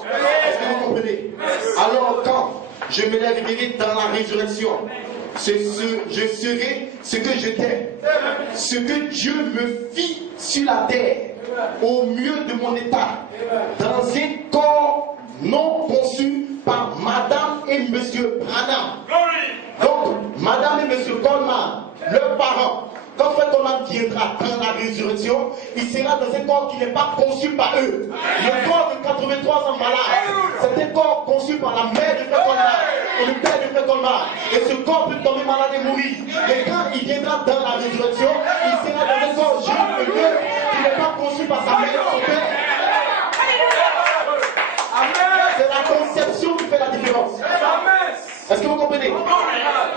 Est-ce que vous comprenez? Alors quand je me lèverai dans la résurrection, je serai ce que j'étais. Ce que Dieu me fit sur la terre, au mieux de mon état, dans un corps non conçu par Madame et Monsieur Branham. Donc, Madame et Monsieur Coleman, leurs parents, quand Frère Coleman viendra dans la résurrection, il sera dans un corps qui n'est pas conçu par eux. Le corps de 83 ans malade, c'est un corps conçu par la mère de Frère Coleman et le père de Frère Coleman. Et ce corps peut tomber malade et mourir. Mais quand il viendra dans la résurrection, il sera dans un corps jeune et neuf qui n'est pas conçu par sa mère et son père. C'est la conception qui fait la différence. Est-ce que vous comprenez?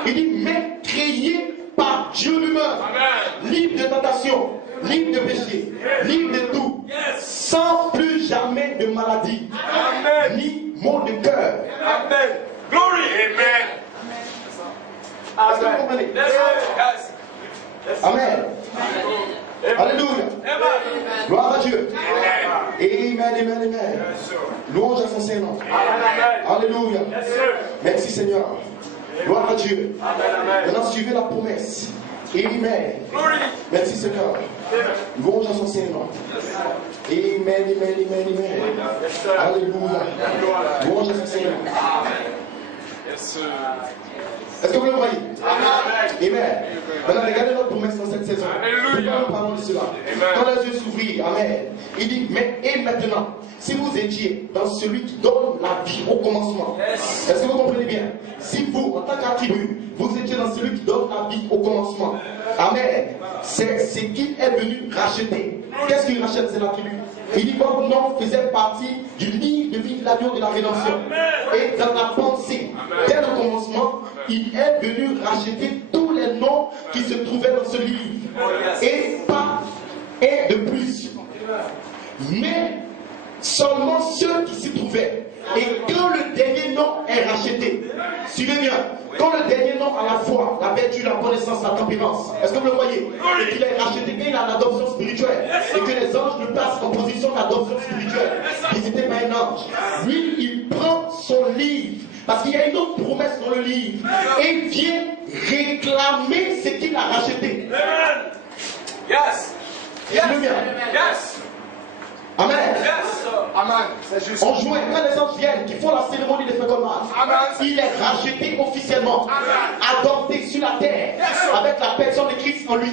Il dit, mais créé par Dieu lui-même, libre de tentation, libre de péché, libre de tout, sans plus jamais de maladie, ni maux de cœur. Amen. Glory. Amen. Est-ce que vous comprenez? Amen. Alléluia. Gloire à Dieu. Amen, amen, amen. Louange à son Saint-Nom. Alléluia. Merci Seigneur. Gloire à Dieu. Maintenant suivez la promesse. Amen. Merci Seigneur. Louange à son Saint-Nom. Amen, amen, amen, amen. Alléluia. Louange à son Saint-Nom. Est-ce que vous le voyez? Amen. Maintenant, regardez notre promesse dans cette saison. Pourquoi nous parlons de cela? Quand les yeux s'ouvrirent, amen. Il dit, mais et maintenant, si vous étiez dans celui qui donne la vie au commencement, est-ce que vous comprenez bien? Si vous, en tant qu'attribut, vous étiez dans celui qui donne la vie au commencement, amen, c'est ce qu'il est venu racheter. Qu'est-ce qu'il rachète? C'est l'attribut. Il dit, votre nom faisait partie du livre de vie de l'agneau de la rédemption. Et dans la pensée, dès le commencement, il est venu racheter tous les noms qui se trouvaient dans ce livre. Et pas et de plus. Mais seulement ceux qui s'y trouvaient. Et quand le dernier nom est racheté, suivez bien, quand le dernier nom a la foi, la vertu, la connaissance, la tempérance, est-ce que vous le voyez? Et qu'il est racheté, qu'il a l'adoption spirituelle, et que les anges le placent en position d'adoption spirituelle, visité par un ange. Lui, il prend son livre, parce qu'il y a une autre promesse dans le livre, et il vient réclamer ce qu'il a racheté. Yes. Yes. Yes. Amen. Yes. Amen. C'est juste. On jouait quand les anges viennent, qui font la cérémonie de Fécomas. Il est racheté officiellement, adopté sur la terre, avec la personne de Christ en lui.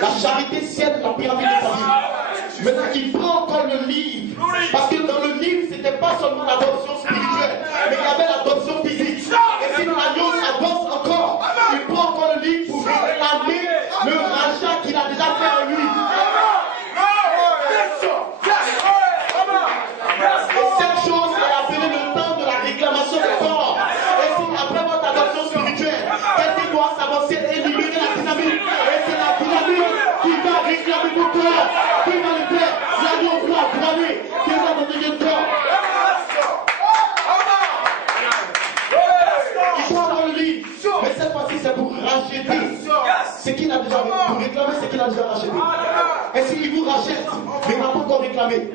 La charité sienne la pyramide de sa vie. Maintenant, il prend encore le livre, parce que dans le livre, ce n'était pas seulement l'adoption spirituelle, mais il y avait l'adoption physique. Et si l'agneau avance encore, il prend encore le livre pour réclamer le rachat qu'il a déjà fait en lui. Cette chose est appelée le temps de la réclamation du corps. Et si après votre adoption spirituelle, quelqu'un doit s'avancer et libérer la dynamique, et c'est la dynamique a déjà pour réclamer ce qu'il a déjà racheté. Et s'il vous rachète, mais il n'a pas encore réclamé.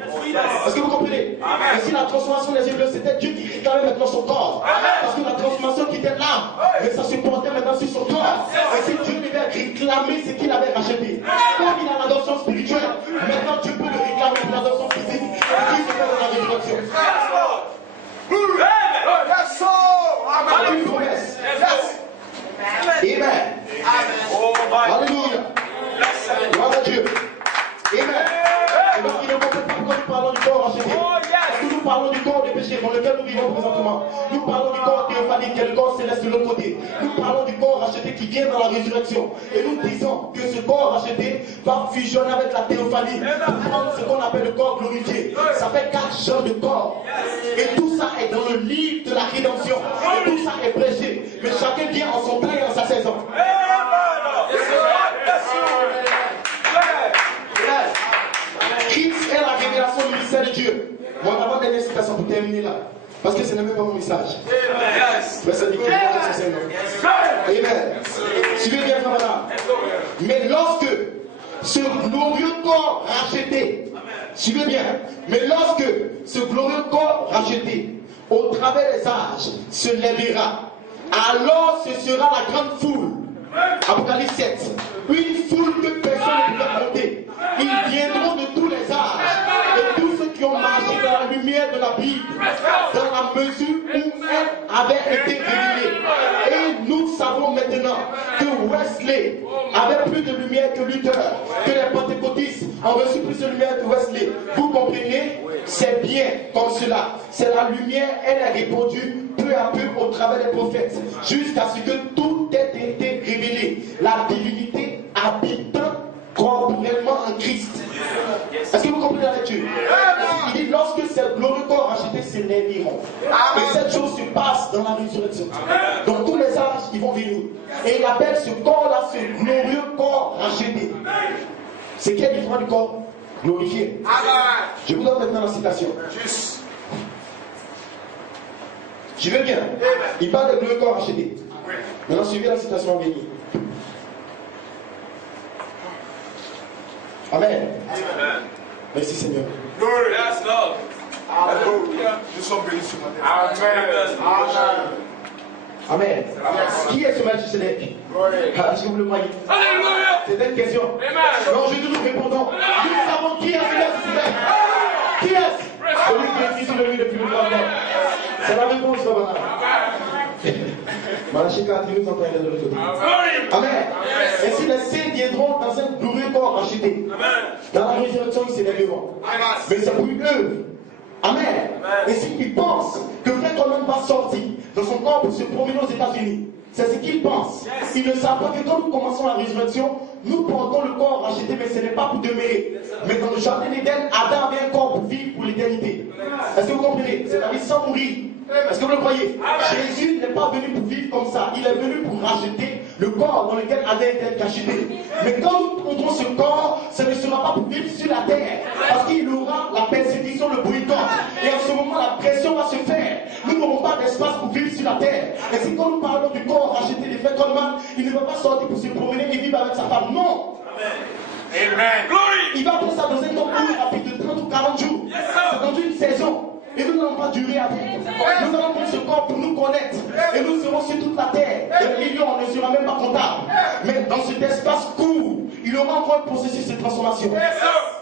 Est-ce que vous comprenez? Et si la transformation des yeux, c'était Dieu qui réclamait maintenant son corps. Parce que la transformation qui était là, mais ça se portait maintenant sur son corps. Et si Dieu devait réclamer ce qu'il avait racheté, comme il a l'adoption spirituelle, maintenant Dieu peut le réclamer pour l'adoption physique. Et qui se fait dans la résurrection. Une promesse. Amen. Alléluia. Gloire à Dieu. Amen. Et donc il ne comprend pas pourquoi nous parlons du corps racheté. Parce que nous parlons du corps des péchés dans lequel nous vivons présentement. Nous parlons du corps théophanique qui est le corps céleste de l'autre côté. Nous parlons du corps racheté qui vient dans la résurrection. Et nous disons que ce corps racheté va fusionner avec la théophanie pour prendre ce qu'on appelle le corps glorifié. Ça fait 4 genres de corps. Et tout ça est dans le livre de la rédemption. Et tout ça est prêché. Mais chacun vient en son temps et en sa saison. Christ est la révélation du mystère de Dieu. Mon avant-dernière citation pour terminer là. Parce que ce n'est même pas mon message. Amen. Suivez bien, frère madame. Mais lorsque ce glorieux corps racheté, suivez bien, mais lorsque ce glorieux corps racheté, au travers des âges, se lèvera, alors ce sera la grande foule. Apocalypse 7. Une foule que personne ne pouvait compter. Ils viendront de tous les âges, de tous ceux qui ont marché dans la lumière de la Bible, dans la mesure où elle avait été révélée. Et nous savons maintenant que Wesley avait plus de lumière que Luther, que les pentecôtistes ont reçu plus de lumière que Wesley. Vous comprenez? C'est bien comme cela. C'est la lumière, elle est répandue peu à peu au travers des prophètes, jusqu'à ce que tout ait été révélé. La divinité habitant corporellement en Christ. Est-ce que vous comprenez la lecture? Il dit lorsque ces glorieux corps rachetés se lèveront. Et cette chose se passe dans la résurrection. Dans tous les âges, ils vont venir. Et il appelle ce corps-là ce glorieux corps racheté. C'est quel différent du corps glorifié? Je vous donne maintenant la citation. Je veux bien. Il parle de glorieux corps racheté. Maintenant, suivez la citation bénie. Amen. Merci Seigneur. Alléluia. Nous sommes bénis ce matin. Amen. Qui est ce Melchisedec? Est-ce que vous le voyez? C'est une question. Non, je nous répondons. Nous savons qui est ce Melchisedec. Qui est-ce? Celui qui est ici le depuis le monde. C'est la réponse, Papa. Malachie 4, nous entendons de l'autre côté. Amen. Et si les saints viendront dans un glorieux corps racheté, dans la résurrection, ils s'élèveront. Mais c'est pour une œuvre. Amen. Et s'ils pensent que Frère Coleman va sortir de son corps pour se promener aux États-Unis, c'est ce qu'ils pensent. Ils ne savent pas que quand nous commençons la résurrection, nous portons le corps racheté, mais ce n'est pas pour demeurer. Mais dans le jardin d'Éden, Adam avait un corps pour vivre pour l'éternité. Est-ce que vous comprenez? C'est-à-dire sans mourir. Est-ce que vous le croyez? Jésus n'est pas venu pour vivre comme ça. Il est venu pour racheter le corps dans lequel Adam était caché. Mais quand nous prendrons ce corps, ce ne sera pas pour vivre sur la terre. Parce qu'il aura la persécution, le boycott. Et en ce moment, la pression va se faire. Nous n'aurons pas d'espace pour vivre sur la terre. Et si quand nous parlons du corps racheté des frères Coleman, il ne va pas sortir pour se promener et vivre avec sa femme. Non. Amen. Il va faire ça dans un temps plus rapide de 30 ou 40 jours. C'est dans une saison. Et nous n'allons pas durer avec. Nous allons prendre ce corps pour nous connaître. Et nous serons sur toute la terre. Et les millions, on ne sera même pas comptable. Mais dans cet espace court, il aura encore un processus de transformation.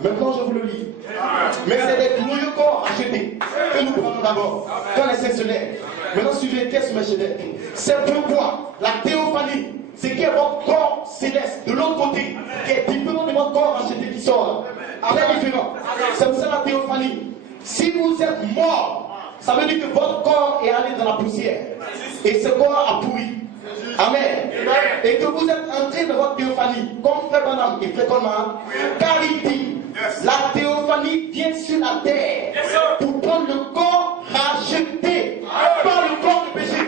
Maintenant, je vous le lis. Mais c'est des glorieux corps achetés que nous prenons d'abord. Quand les saints se lèvent. Maintenant, suivez qu'est-ce que c'est pourquoi la théophanie, c'est qui est votre corps céleste de l'autre côté, qui est différent de votre corps acheté qui sort là. Très différent. C'est pour ça la théophanie. Si vous êtes mort, ça veut dire que votre corps est allé dans la poussière. Et ce corps a pourri. Amen. Et que vous êtes entré dans votre théophanie, comme Frère Branham et Frère Coleman, car il dit, la théophanie vient sur la terre pour prendre le corps racheté par le corps du péché.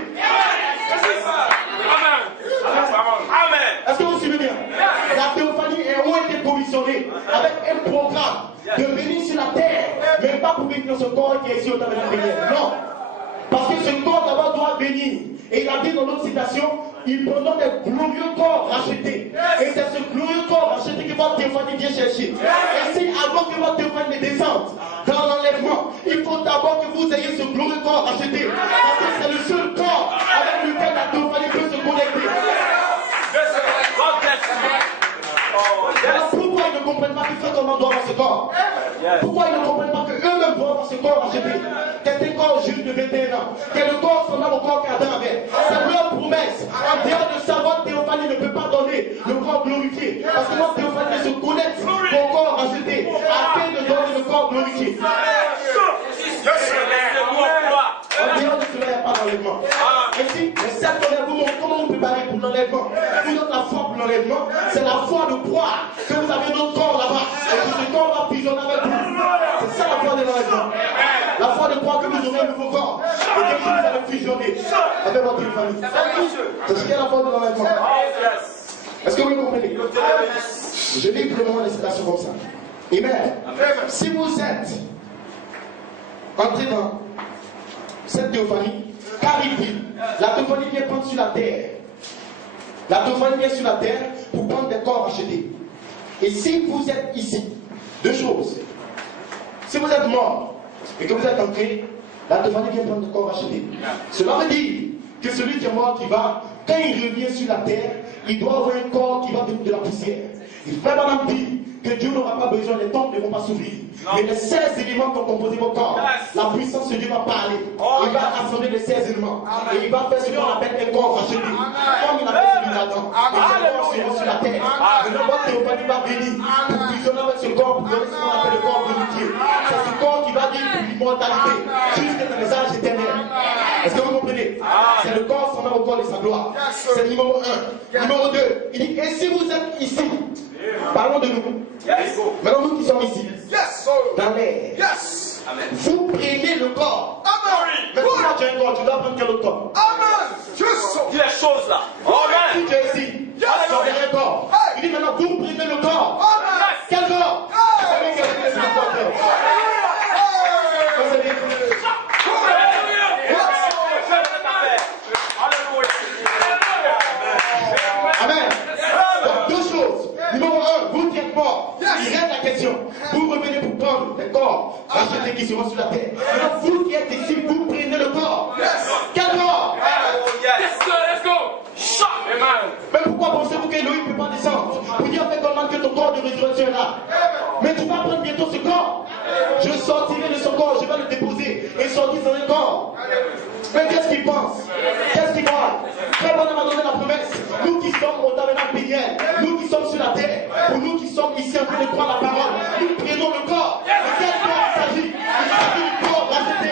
Est-ce que vous suivez bien? La théophanie a été commissionnée avec un programme de venir sur la terre, mais pas pour venir dans ce corps qui est ici au tabernacle. Non. Parce que ce corps d'abord doit venir. Et il a dit dans l'autre citation ils prendront des glorieux corps rachetés. Et c'est ce glorieux corps racheté que votre théophanie vient chercher. Et si avant que votre théophanie ne descende dans l'enlèvement, il faut d'abord que vous ayez ce glorieux corps racheté. Parce que c'est le seul corps avec lequel la théophanie peut se connecter. Alors pourquoi ils ne comprennent pas qu'il faut qu'on doit avoir ce corps? Pourquoi ils ne comprennent pas qu'eux-mêmes doivent avoir ce corps racheté? C'est un corps juif de 21 ans. Que le corps semblable au corps qu'Adam avait. C'est leur promesse. En dehors de ça, votre théophanie ne peut pas donner le corps glorifié. Parce que votre théophanie se connecte au corps racheté afin de donner le corps glorifié. En dehors de cela, il n'y a pas d'enlèvement. Ainsi, le cercle d'enlèvement, comment vous préparez pour l'enlèvement? Vous donne la foi pour l'enlèvement, c'est la foi de croire que vous avez notre corps là-bas et que ce corps va fusionner avec vous. C'est ça la foi de l'enlèvement. La foi de croire que vous aurez un nouveau corps et que vous allez fusionner avec votre famille. C'est ce qu'est la foi de l'enlèvement. Est-ce que vous le comprenez? Je lis vraiment les citations comme ça. Amen. Si vous êtes entré dans cette théophanie, car il dit, la théophanie vient prendre sur la terre. La théophanie vient sur la terre pour prendre des corps rachetés. Et si vous êtes ici, deux choses. Si vous êtes mort et que vous êtes entré, la théophanie vient prendre des corps rachetés. Cela veut dire que celui qui est mort, qui va, quand il revient sur la terre, il doit avoir un corps qui va venir de la poussière. Il fait madame dit que Dieu n'aura pas besoin, les tombes ne vont pas s'ouvrir. Mais les 16 éléments qui ont composé vos corps, la puissance de Dieu va parler. Il va assembler les 16 éléments. Et il va faire ce qu'on appelle un corps racheté. Comme il a fait celui d'Adam. Et ces corps seront sur la terre. Maintenant, votre théophanie va venir pour fusionner avec ce corps pour donner ce qu'on appelle le corps glorifié. C'est ce corps qui va dire pour l'immortalité jusqu'à dans les âges éternels. Est-ce que vous comprenez? C'est le corps semblable au corps de sa gloire. C'est le numéro 1. Numéro 2, il dit, et si vous êtes ici, parlons de nous. Maintenant, nous qui sommes ici, dans l'air, vous prenez le corps. Mais si tu as un corps, tu dois prendre quel autre corps? Dis les choses là. Si tu es ici, tu as un corps. Il dit maintenant, vous prenez le corps. Quel corps? Vous savez quel est le corps? Vous savez Amen. Donc, deux choses. Numéro 1, vous qui êtes mort, il reste la question. Vous revenez pour prendre les corps rachetés qui seront sur la terre. Alors, vous qui êtes ici, vous prenez le corps. Quel corps? Let's go. Mais pourquoi pensez-vous qu'Élohim ne peut pas descendre pour dire fait comment que ton corps de résurrection est là? Mais tu vas prendre bientôt ce corps. Je sortirai de ce corps, je vais le déposer et sortir dans un corps. Mais qu'est-ce qu'il pense? Qu'est-ce qu'il voit? Frère Bonhomme m'a donné la promesse. Nous qui sommes au tabernacle béniel, nous qui sommes sur la terre, ou nous qui sommes ici en train de croire la parole, nous prenons le corps. De quel corps il s'agit? Il s'agit du corps racheté.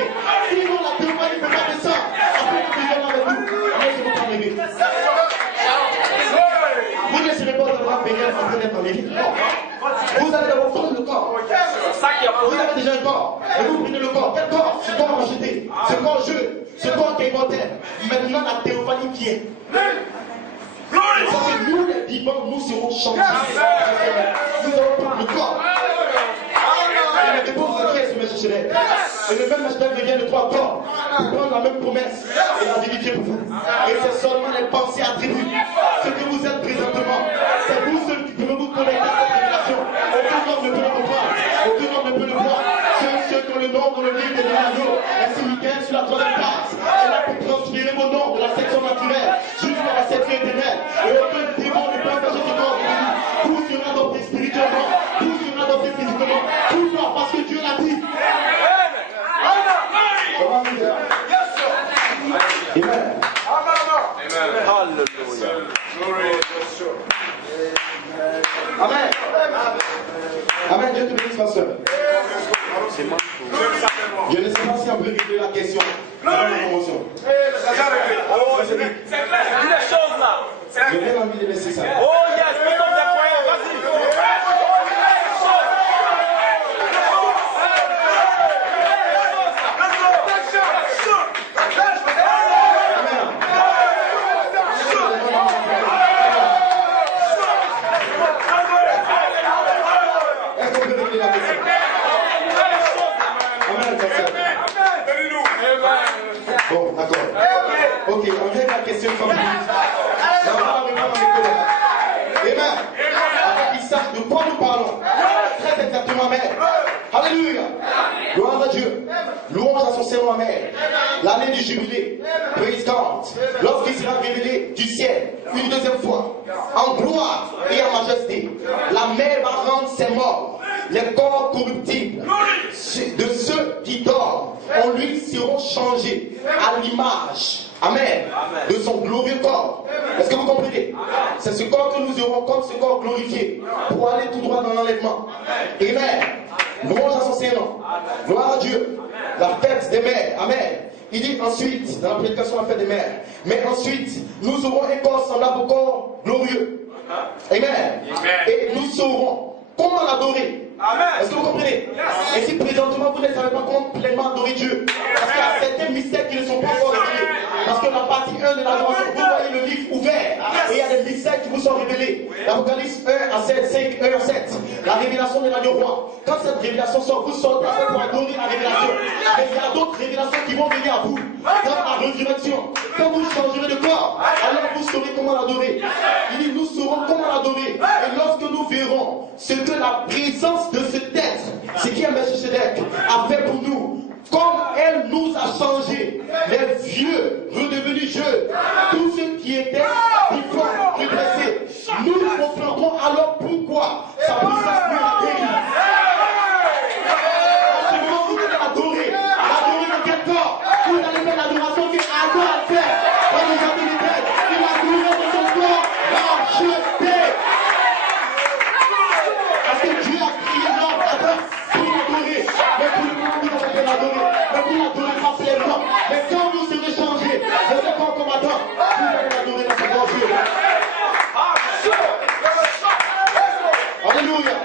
Sinon la théophanie ne peut pas descendre. Après nous fusionnons avec vous. Laissez-vous pas rêver. Vous ne serez pas au tabernacle béniel en train d'être enlevé. Vous allez d'abord prendre le corps. Vous avez déjà un corps. Et vous prenez le corps. Quel corps? Ce corps racheté. Ce corps jeu. Ce corps qui est immortel. Maintenant la théophanie vient. Parce que nous les vivants, nous serons changés. Nous allons prendre le corps. Et le dépôt de qui est ce Melchizedek? Et le même Melchizedek vient de 3 corps pour prendre la même promesse et la vérifier pour vous. Et c'est seulement les pensées attribuées. Ce que vous êtes présentement, c'est vous seuls qui pouvez vous connecter à cette révélation. Aucun homme ne peut le comprendre. Aucun homme ne peut le voir. Ceux qui ont le nom dans le livre de l'agneau, ainsi Michael sur la 3e place. Elle a pu transférer vos noms de la section naturelle jusqu'à la section éternelle. Et aucun démon ne peut empêcher ce corps de vous. Vous serez adoptés spirituellement, vous serez adoptés physiquement. Pourquoi? Parce que Dieu l'a dit. Amen. Hallelujah. Amen. Amen. Dieu te bénisse, pasteur. Je ne sais pas si on peut régler la question. La promotion. C'est clair. Dis les choses là. J'ai bien envie de laisser ça. Oh yes, nous sommes des croyants. Vas-y. Est-ce qu'on peut régler la question? Amen, pasteur. Bon, d'accord. Ok, on règle la question comme de quoi nous parlons. Très exactement, amen. Alléluia. Gloire à Dieu. Louange à son Seigneur, amen. L'année du jubilé. Praise God. Lorsqu'il sera révélé du ciel, une deuxième fois, en gloire et en majesté, la mer va rendre ses morts, les corps corruptibles de ceux qui dorment en lui seront changés à l'image, amen, de son glorieux corps. Est-ce que vous comprenez? C'est ce corps que nous aurons comme ce corps glorifié pour aller tout droit dans l'enlèvement. Amen. Louange à son Seigneur. Gloire à Dieu. La fête des mères. Amen. Il dit ensuite, dans la prédication de la fête des mères, mais ensuite, nous aurons un corps semblable au corps glorieux. Amen. Et nous saurons comment l'adorer. Est-ce que vous comprenez? Et si présentement vous ne savez pas comment pleinement adorer Dieu, parce qu'il y a certains mystères qui ne sont pas encore révélés. Parce que la partie 1 de l'adoration, vous voyez le livre ouvert, et il y a des mystères qui vous sont révélés. L'Apocalypse 1 à 7, 5, 1 à 7, la révélation de l'agneau roi. Quand cette révélation sort, vous sortez pour adorer la révélation. Mais il y a d'autres révélations qui vont venir à vous. Dans la résurrection, quand vous changerez de corps, alors vous saurez comment l'adorer. Il dit, nous saurons comment l'adorer. Et lorsque nous verrons ce que la présence de cet être, ce qui est Melchisedec, a fait pour nous, comme elle nous a changé, les vieux redevenus jeunes, tous ceux qui étaient vivants, redressés, nous comprendrons alors pourquoi sa puissance nous a guéris. En ce moment, vous allez adorer. Adorer dans quel corps? Vous allez faire l'adoration qui adore à faire. Dans le jardin d'Éden, il a glorifié dans son corps racheté. Parce que Dieu a crié l'homme Adam pour l'adorer. Mais pour le moment, vous n'avez pas l'adorer. Mais vous l'adorez pas pleinement. Mais quand vous serez changé, vous êtes encore comme Adam, vous allez l'adorer dans son grand Dieu. Alléluia.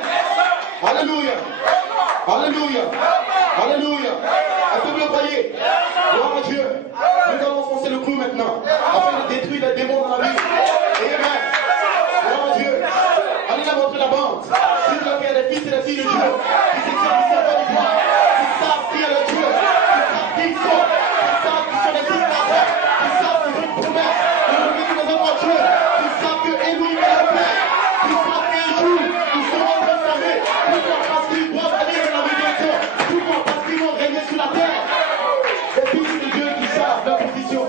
Alléluia. Alléluia. Alléluia. Est-ce que vous le voyez? Gloire à Dieu. Nous allons foncer le clou maintenant, afin de détruire les démons dans la vie. Amen. Gloire à Dieu. Allez la montrer la bande. Dites-leur qu'il y a des fils et des filles de Dieu qui s'écrivent du Seigneur du roi, qui savent qui est le Dieu, qui savent qui ils sont, qui savent qui sont les fils d'Abraham, qui savent qu'ils ont une promesse de revenir dans un autre Dieu, qui savent que Élohim est le Père, qui savent qu'un jour ils seront transformés. Pourquoi? Parce qu'ils doivent aller dans la rédemption. Pourquoi? Parce qu'ils vont régner sur la terre. Les fils de Dieu qui savent leur position,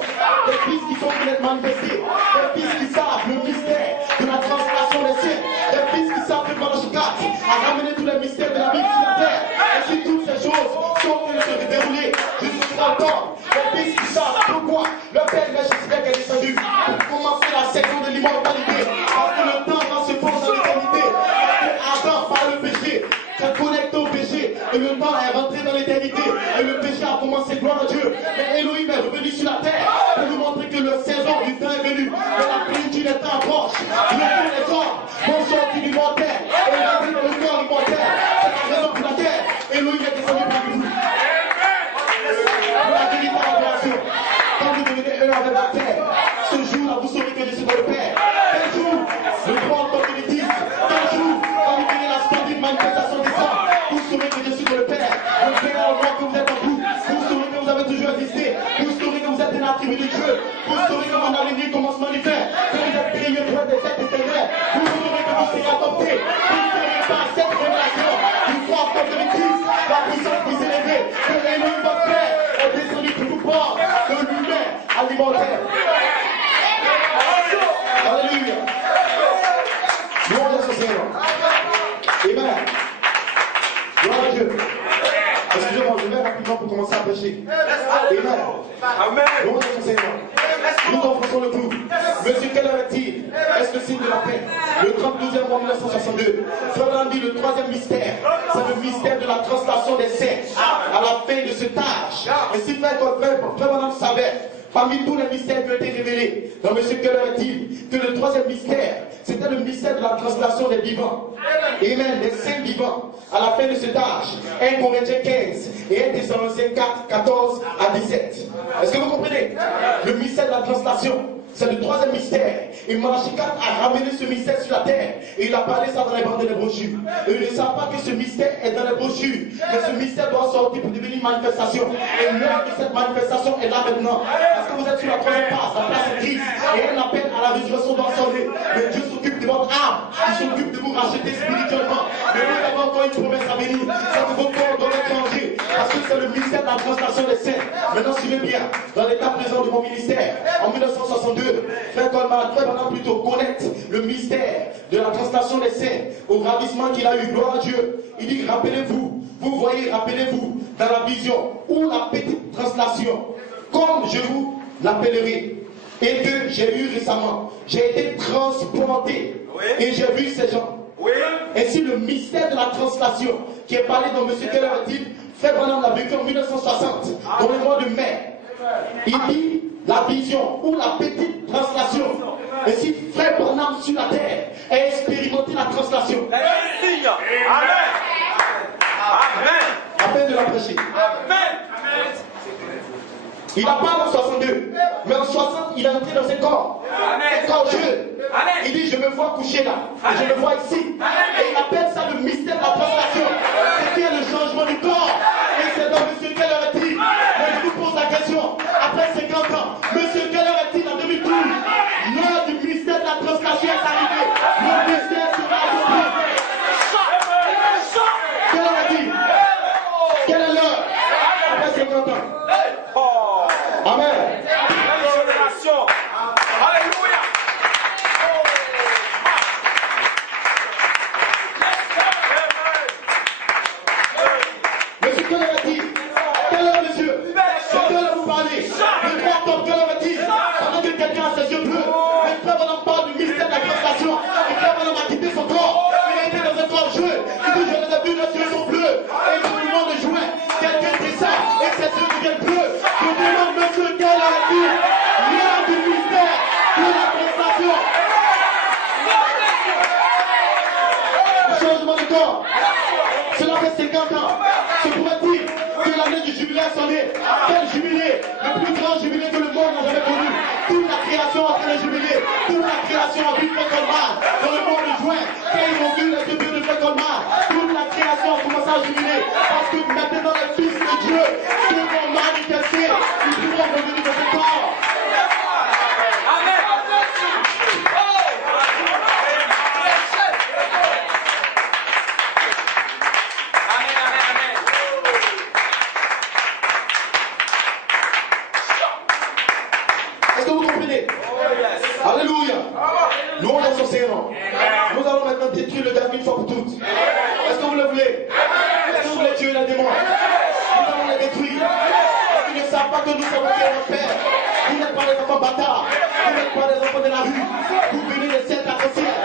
les fils qui sont complètement manifestés, les fils qui savent le mystère de la translation des cieux, les fils qui savent que Malachi 4 a ramené tous les mystères de la Bible sur la terre. Et si toutes ces choses sont en train de se dérouler jusqu'à le temps, les fils qui savent pourquoi le Père Melchisedec est descendu pour commencer la section de l'immortalité. Parce que le temps va se fondre dans l'éternité. Parce que Adam, par le péché, s'est connecté au péché. Et le temps est rentré dans l'éternité. Et le péché a commencé, gloire à Dieu. Mais Elohim est revenu sur la terre pour nous montrer que la saison du temps est venue. Et la plénitude est en proche. Le temps des hommes vont sortir du mortel. Et il va venir dans le corps du mortel. C'est la raison pour laquelle Elohim est descendu parmi vous. Pour la véritable adoration. Quand vous devenez un avec la terre, ce jour-là, vous saurez que je suis dans le Père. Quel jour? Le 3 octobre 2010. Quel jour? Quand vous verrez la splendide manifestation des hommes, vous saurez que je suis dans le Père. Le Père en moi que vous êtes en vous. Vous saurez que vous avez toujours existé. Vous saurez que vous êtes un attribut de Dieu. Vous saurez que mon avenir commence manifeste. Que vous êtes créé pour des êtres éternels. Vous saurez que vous serez adopté. Vous ne serez pas cette révélation du 3 octobre 2010. La puissance qui s'est levée. Que Elohim, votre Père, est descendu pour vous prendre de l'humain à l'immortel. Alléluia. Gloire à ce Seigneur. Amen. Gloire à Dieu. Excusez-moi, je vais rapidement pour commencer à prêcher. Amen. Gloire à ce Seigneur. Nous enfonçons le clou. Monsieur, quelle heure est-il? Est-ce le signe de la paix? Le 32e mois 1962. Frère Randy, le troisième mystère, c'est le mystère de la translation des sexes à la fin de cet âge. Et si Frère Branham savait, parmi tous les mystères qui ont été révélés, dans Monsieur Keller dit que le troisième mystère, c'était le mystère de la translation des vivants. Amen, des saints vivants, à la fin de cet âge. 1 Corinthiens 15 et 1 Thessaloniciens 4, 14 à 17. Est-ce que vous comprenez? Le mystère de la translation. C'est le troisième mystère. Et Malachie 4 a ramené ce mystère sur la terre. Et il a parlé ça dans les bandes et les brochures. Et ils ne savent pas que ce mystère est dans les brochures. Mais ce mystère doit sortir pour devenir une manifestation. Et l'heure de cette manifestation est là maintenant. Parce que vous êtes sur la troisième passe, la place de Christ. Et un appel à la résurrection doit sonner. Mais Dieu s'occupe de votre âme. Il s'occupe de vous racheter spirituellement. Mais vous avez encore une promesse à venir. C'est que vos corps doivent être changés. Parce que c'est le mystère de la translation des saints. Maintenant, suivez bien. Dans l'état présent de mon ministère, en 1962, Frère Coleman, Frère Branham plutôt connaître le mystère de la translation des saints, au ravissement qu'il a eu, gloire à Dieu. Il dit, rappelez-vous, vous voyez, rappelez-vous, dans la vision, ou la petite translation, comme je vous l'appellerai, et que j'ai eu récemment, j'ai été transporté, et j'ai vu ces gens. Ainsi, le mystère de la translation, qui est parlé dans M. Keller dit, Frère Branham l'a vécu en 1960, dans le mois de mai. Il dit la vision ou la petite translation. Et si Frère Branham sur la terre a expérimenté la translation. Amen. Amen. Afin de la prêcher. Amen. Il a parlé en 62, mais en 60, il est entré dans ses corps. Un corps jeune. Il dit, je me vois coucher là. Et je me vois ici. Et il appelle ça le mystère de la translation. C'était le changement du corps. Et c'est dans M. Keller dit. Mais je vous pose la question. Après 50 ans, M. Keller dit en 2012, l'heure du mystère de la translation est arrivée. Le mystère sera accompli. Keller dit. Quelle est l'heure? Après 50 ans. Amen. Alléluia. Monsieur Keller a dit, quelle heure, monsieur? C'est quelle heure vous parlez? Le 3 octobre, quelle heure est-il? Pendant que quelqu'un a ses yeux bleus, le Frère Branham parle du mystère de la translation. Le Frère Branham a quitté son corps. Il a été dans un corps jeune. Il dit, je les ai vus, les yeux sont bleus. Et tout le monde de juin, quelqu'un dit ça, et ses yeux deviennent bleus. Je demande, monsieur Keller a dit, l'heure du mystère de la translation. Changement de corps. Cela fait 50 ans. Se pourrait-il que l'année du jubilé a sonné? Quel jubilé? Le plus grand jubilé que le monde n'a jamais connu. Toute la création a fait le jubilé. Toute la création a vu Frère Coleman dans le mois de juin. Quand ils ont vu les débuts de Frère Coleman, toute la création a commencé à jubiler. Parce que maintenant les fils de Dieu se vont manifester. Ils pourront revenir dans ce corps. Est-ce que vous comprenez? Alléluia. Louons son Seigneur. Nous allons maintenant détruire le diable une fois pour toutes. Est-ce que vous le voulez? Est-ce que vous voulez tuer les démons? Nous allons les détruire. Parce qu'ils ne savent pas que nous sommes notre Père. Vous n'êtes pas des enfants bâtards. Vous n'êtes pas des enfants de la rue. Vous venez des ciels d'arc-en-ciel.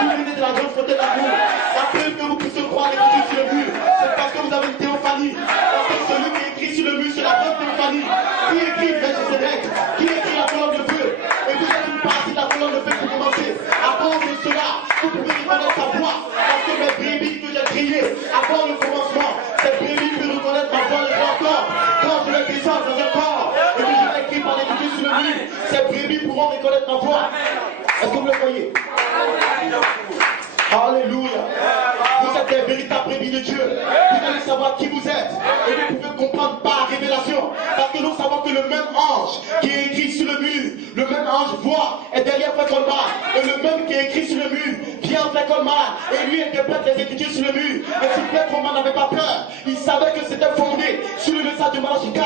Vous venez de la grande faute de l'amour. La preuve que vous puissiez croire l'écriture sur le mur, c'est parce que vous avez une théophanie. Parce que celui qui écrit sur le mur, c'est la grande théophanie. Qui écrit Melchisedec? Qui écrit la colonne de feu? Et vous êtes une partie de la colonne de feu pour commencer. À cause de cela, vous pouvez reconnaître sa voix. Parce que mes brebis que j'ai criées avant le commencement, ces brebis peuvent reconnaître ma voix le grand corps. Quand je les descends dans un corps, et que je l'écris par l'écriture sur le mur, ces brebis pourront reconnaître ma voix. Est-ce que vous le voyez? Alléluia. Vous êtes des véritables brebis de Dieu. Vous allez savoir qui vous êtes. Et vous pouvez comprendre par révélation. Parce que nous savons que le même ange qui est écrit sur le mur, le même ange voit est derrière Frère Coleman. Et le même qui est écrit sur le mur vient Frère Coleman. Et lui interprète les écritures sur le mur. Et si Frère Coleman n'avait pas peur, il savait que c'était fondé sur le message de Malachie 4.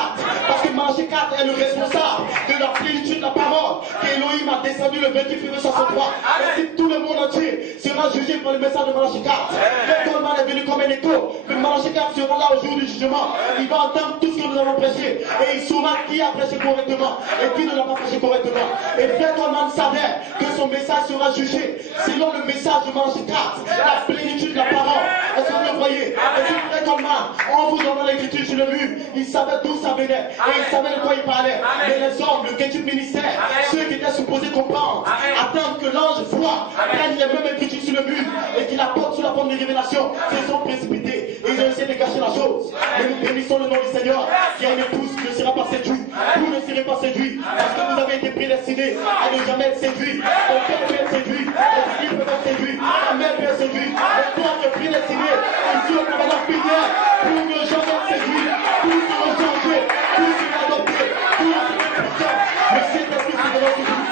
Parce que Malachie 4 est le responsable de la plénitude de la parole qu'Élohim a descendu le 28 février 63. Et si tout le monde entier sera jugé par le message de Malachie 4, Frère Coleman est venu comme un écho. Mais Malachie 4 sera là au jour du jugement. Il va entendre tout ce que nous avons prêché. Et il saura qui a prêché correctement et qui ne l'a pas prêché correctement. Et Frère Coleman savait que son message sera jugé selon le message de Malachie 4, la plénitude de la parole. Est-ce que vous le voyez? Et puis Frère Coleman, en vous donnant l'écriture sur le mur, il savait d'où ça venait. Et il savait de quoi il parlait. Mais les hommes, le quintuple ministère, ceux qui étaient supposés comprendre, attendent que l'ange voit, prenne les mêmes écritures sur le mur et qu'il apporte sous la forme de révélation, se sont précipités. Et ils ont essayé de cacher la chose. Mais nous bénissons le nom du Seigneur, qui a une épouse qui ne sera pas séduite. Vous ne serez pas séduits. Parce que vous avez été prédestinés à ne jamais être séduits. Ton père peut être séduit. Ton fils peut être séduit. Ta mère peut être séduite. Mais toi, tu es prédestiné ici au Canada la prière pour ne jamais être séduit. Pour se changer. Pour se adopter. Pour se puissant. Le Saint-Esprit se donne sur vous.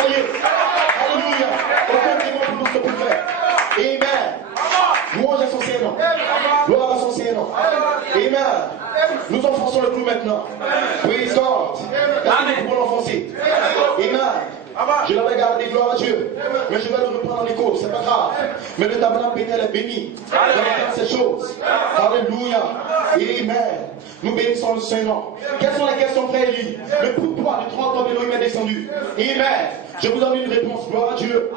Soyez. Alléluia. Aucun démon pour nous se peut faire. Amen. Louange à son Saint-Nom. Gloire à son Saint-Nom. Amen. Nous enfonçons le clou maintenant. Praise God. Est-ce que nous pouvons l'enfoncer? Amen. Je l'avais gardé, gloire à Dieu. Mais je vais le reprendre en écho, c'est pas grave. Mais le tabernacle Bétel est béni. Dans ces choses. Alléluia. Amen. Nous bénissons le Saint-Nom. Quelles sont les questions, frère Élie? Le pourquoi le 30 ans d'Élohim est descendu? Amen. Je vous donne une réponse, gloire à Dieu.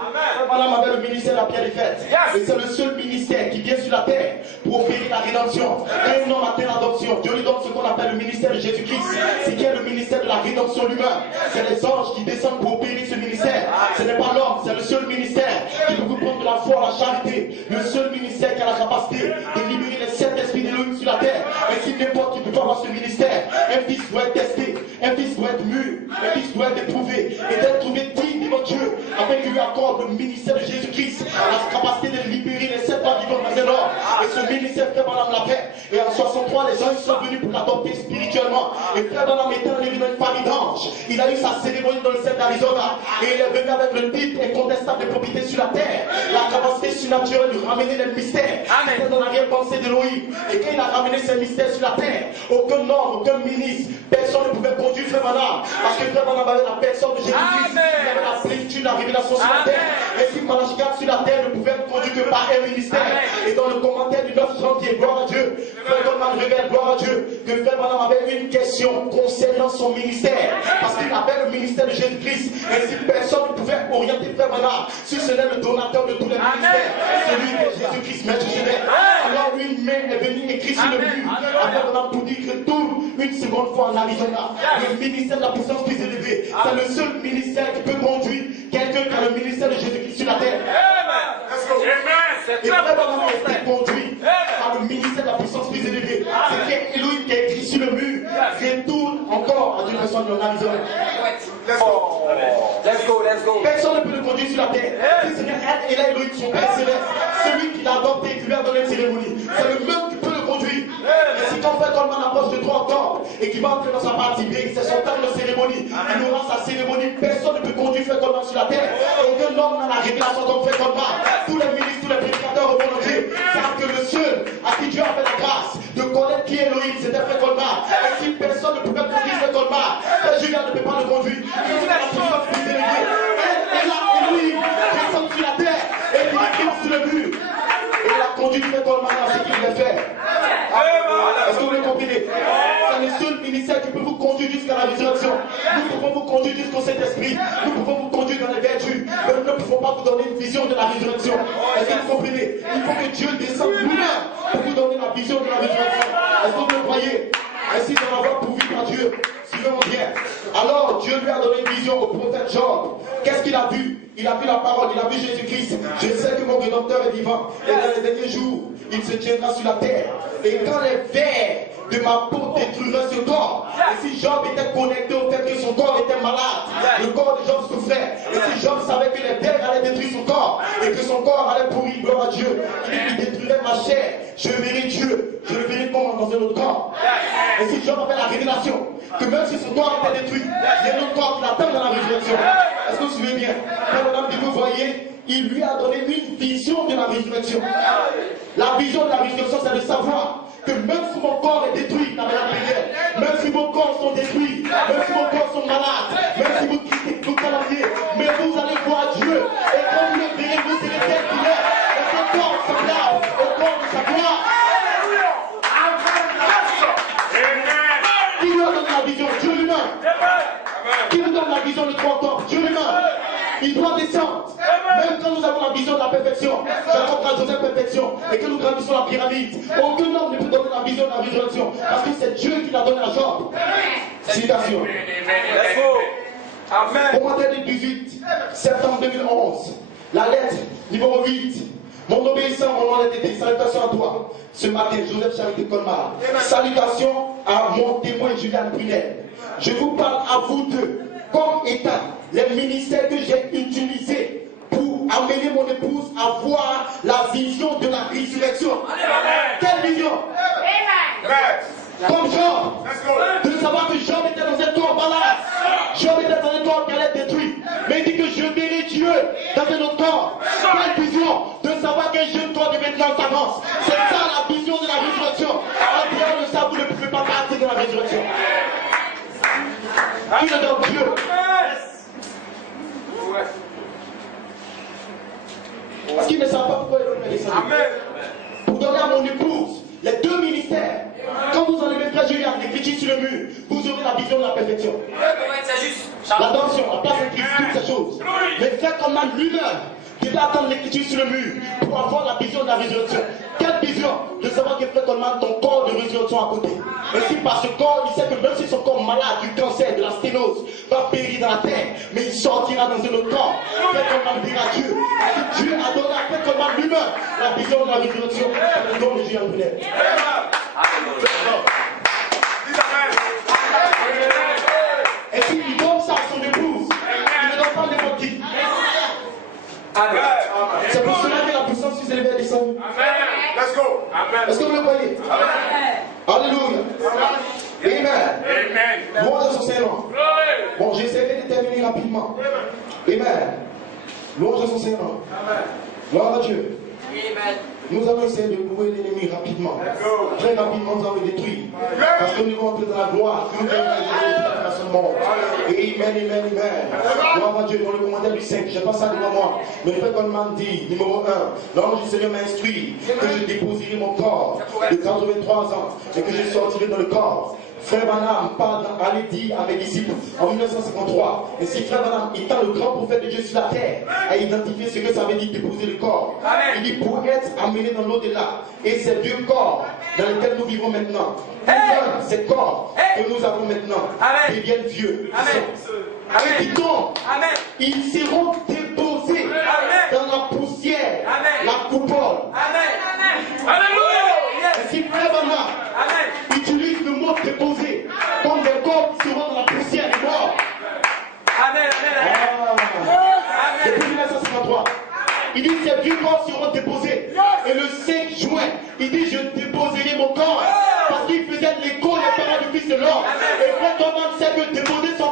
Madame avait le ministère de la pierre des fêtes. Et c'est le seul ministère qui vient sur la terre pour offrir la rédemption. Quand un homme atteint l'adoption, Dieu lui donne ce qu'on appelle le ministère de Jésus-Christ. C'est qui est le ministère de la rédemption lui-même. C'est les anges qui descendent pour opérer ce ministère. Ce n'est pas l'homme, c'est le seul ministère qui peut vous prendre de la foi, la charité. Le seul ministère qui a la capacité de libérer les 7 esprits d'Élohim sur la terre. Et si n'importe qui peut pas avoir ce ministère, un fils doit être testé, un fils doit être mûr, un fils doit être éprouvé et d'être trouvé digne devant Dieu, afin qu'il lui accorde le ministère de Jésus-Christ, la capacité de libérer les 7 ans vivants dans un ordre. Et ce ministère, Frère Branham l'a fait. Et en 63, les gens ils sont venus pour l'adopter spirituellement. Et Frère Branham étant arrivé dans une famille d'anges, il a eu sa cérémonie dans le ciel d'Arizona. Et il est venu avec le titre incontestable de propriété sur la terre, la capacité surnaturelle de ramener les mystères. C'était dans l'arrière-pensée d'Élohim. Et quand il a ramené ces mystères sur la terre, aucun homme, aucun ministre, personne ne pouvait conduire Frère Branham. Parce que Frère Branham avait la personne de Jésus-Christ. Il avait la plénitude, la révélation sur la terre. Et si Malachi 4 sur la terre ne pouvait être conduit que par un ministère. Et dans le commentaire du 9 janvier, gloire à Dieu, Frère Branham révèle, gloire à Dieu, que Frère Branham avait une question concernant son ministère. Parce qu'il avait le ministère de Jésus-Christ. Et si personne ne pouvait orienter Frère Branham, si ce n'est le donateur de tous les ministères, celui qui est Jésus-Christ, Maître Jésus. Alors une main est venue écrire sur le mur. Après Branham pour dire que tout une seconde fois en Arizona, le ministère de la puissance plus élevée, c'est le seul ministère qui peut conduire quelqu'un qui a le ministère de Jésus-Christ sur la terre. Et Frère Branham a été conduit par le ministère de la puissance plus élevée. C'est Elohim qui a écrit sur le mur. Retourne encore à Dieu personne en Arizona. Let's go. Personne ne peut le conduire sur la terre. Si ce n'est elle et là Elohim, son Père céleste, celui qui l'a adopté et qui lui a donné une cérémonie, c'est le même qui peut le conduire. Et si quand Frère Coleman approche de 30 ans et qu'il va entrer dans sa partie B, c'est son temps de cérémonie, il aura sa cérémonie. Personne ne peut conduire Frère Coleman sur la terre. Aucun homme n'a la révélation comme Frère Coleman. Tous les ministres, tous les prédicateurs au monde entier savent que le seul à qui Dieu a fait la grâce de connaître qui est Elohim, c'était Frère Coleman. Et si personne ne pouvait conduire Frère Coleman, Frère Julien ne peut pas le conduire. Il a la puissance plus élevée. Et là, Elohim descend sur la terre et il écrit sur le mur. Et il a conduit Frère Coleman à ce qu'il devait faire. Est-ce que vous le comprenez? C'est le seul ministère qui peut vous conduire jusqu'à la résurrection. Nous pouvons vous conduire jusqu'au Saint-Esprit. Nous pouvons vous conduire dans les vertus. Mais nous ne pouvons pas vous donner une vision de la résurrection. Est-ce que vous comprenez? Il faut que Dieu descende lui-même pour vous donner la vision de la résurrection. Est-ce que vous le croyez? Ainsi, dans la voie pourvue par Dieu. Suivez-moi bien. Alors, Dieu lui a donné une vision au prophète Job. Qu'est-ce qu'il a vu? Il a vu la parole, il a vu Jésus-Christ. Je sais que mon Rédempteur est vivant. Et dans les derniers jours, il se tiendra sur la terre. Et quand les vers de ma peau détruiraient ce corps, et si Job était connecté au fait que son corps était malade, le corps de Job souffrait, et si Job savait que les vers allaient détruire son corps, et que son corps allait pourrir, gloire à Dieu, il détruirait ma chair, je verrai Dieu, je le verrai comment dans un autre corps. Et si Job avait la révélation, que même si son corps était détruit, il y a un autre corps qui l'attend dans la résurrection. Est-ce que vous suivez bien? Madame, vous voyez, il lui a donné une vision de la résurrection. La vision de la résurrection, c'est de savoir que même si mon corps est détruit dans la prière, même si vos corps sont détruits, même si vos corps sont malades, même si vous quittez vos calendriers, mais vous allez voir Dieu. Et quand vous le verrez, vous serez tel qu'il est. Et son corps semblable au corps de sa gloire. Qui nous donne la vision? Dieu lui-même. Qui nous donne la vision de 3 corps? Dieu lui-même. Il doit descendre. Même quand nous avons la vision de la perfection, Jacob a Joseph perfection, et que nous grandissons la pyramide, aucun homme ne peut donner la vision de la résurrection, parce que c'est Dieu qui l'a donné à Job. Citation. Amen. Au matin du 18 septembre 2011, la lettre numéro 8. Mon obéissance ça, mon nom est été. Salutations à toi. Ce matin, Joseph Charité Colmar. Salutations à mon témoin Julian Brunel. Je vous parle à vous deux, comme étant les ministères que j'ai utilisés pour amener mon épouse à voir la vision de la résurrection. Quelle vision? Comme Job, de savoir que Job était dans un corps malade. Job était dans un corps qui allait être détruit. Mais il dit que je verrai Dieu dans un autre corps. Quelle vision? De savoir qu'un jeune corps de maintenant s'avance. C'est ça la vision de la résurrection. En dehors de ça, vous ne pouvez pas partir de la résurrection. Qui est donc Dieu? Parce qu'ils ne savent pas pourquoi ils veulent descendre. Pour donner à mon épouse les deux ministères. Quand vous enlevez Frère Julien, l'écriture sur le mur, vous aurez la vision de la perfection. L'adoption, la place de Christ, toutes ces choses. Mais Frère Coleman lui-même devait attendre l'écriture sur le mur pour avoir la vision de la résurrection. Quelle vision? De savoir que Frère Coleman, ton corps de résurrection à côté. Et si par ce corps, il sait que même si son corps malade du cancer, de la sténose, va périr dans la terre, mais il sortira dans un autre corps. Frère Coleman dira Dieu. Si Dieu a donné à Frère Coleman lui-même la vision de la résurrection, c'est le don de Julien Brunel. Et puis il donne ça à son épouse. Il ne donne pas n'importe qui. C'est pour cela que la puissance s'est élevée et descendue. Let's go. Est-ce que vous le croyez? Alléluia. Amen. Louange à son Seigneur. Bon, j'essaierai de terminer rapidement. Amen. Louange à son Seigneur. Gloire à Dieu. Nous allons essayer de louer l'ennemi rapidement. Très rapidement, nous allons le détruire. Parce que nous allons entrer dans la gloire. Nous allons entrer dans le monde. Amen. Gloire à Dieu. Dans le commentaire du 5, je n'ai pas ça devant moi. Mais le Frère Coleman dit, numéro 1, l'ange du Seigneur m'a instruit que je déposerai mon corps de 83 ans et que je sortirai dans le corps. Frère Branham parle dans Allez à mes disciples en 1953. Et si Frère Branham, étant le grand prophète de Dieu sur la terre, a identifié ce que ça veut dire déposer le corps. Il dit pour être amené dans l'au-delà. Et ces deux corps dans lesquels nous vivons maintenant, ces corps que nous avons maintenant, deviennent vieux. Et donc, ils seront déposés dans la poussière, la coupole. Et si Frère Branham utilise le mot déposé comme des corps qui seront dans la poussière des morts. Depuis 1953, il dit ces vieux corps seront déposés. Et le 5 juin, il dit je déposerai mon corps. Parce qu'il faisait l'écho des paroles du Fils de l'homme. Et Frère Coleman sait que déposer son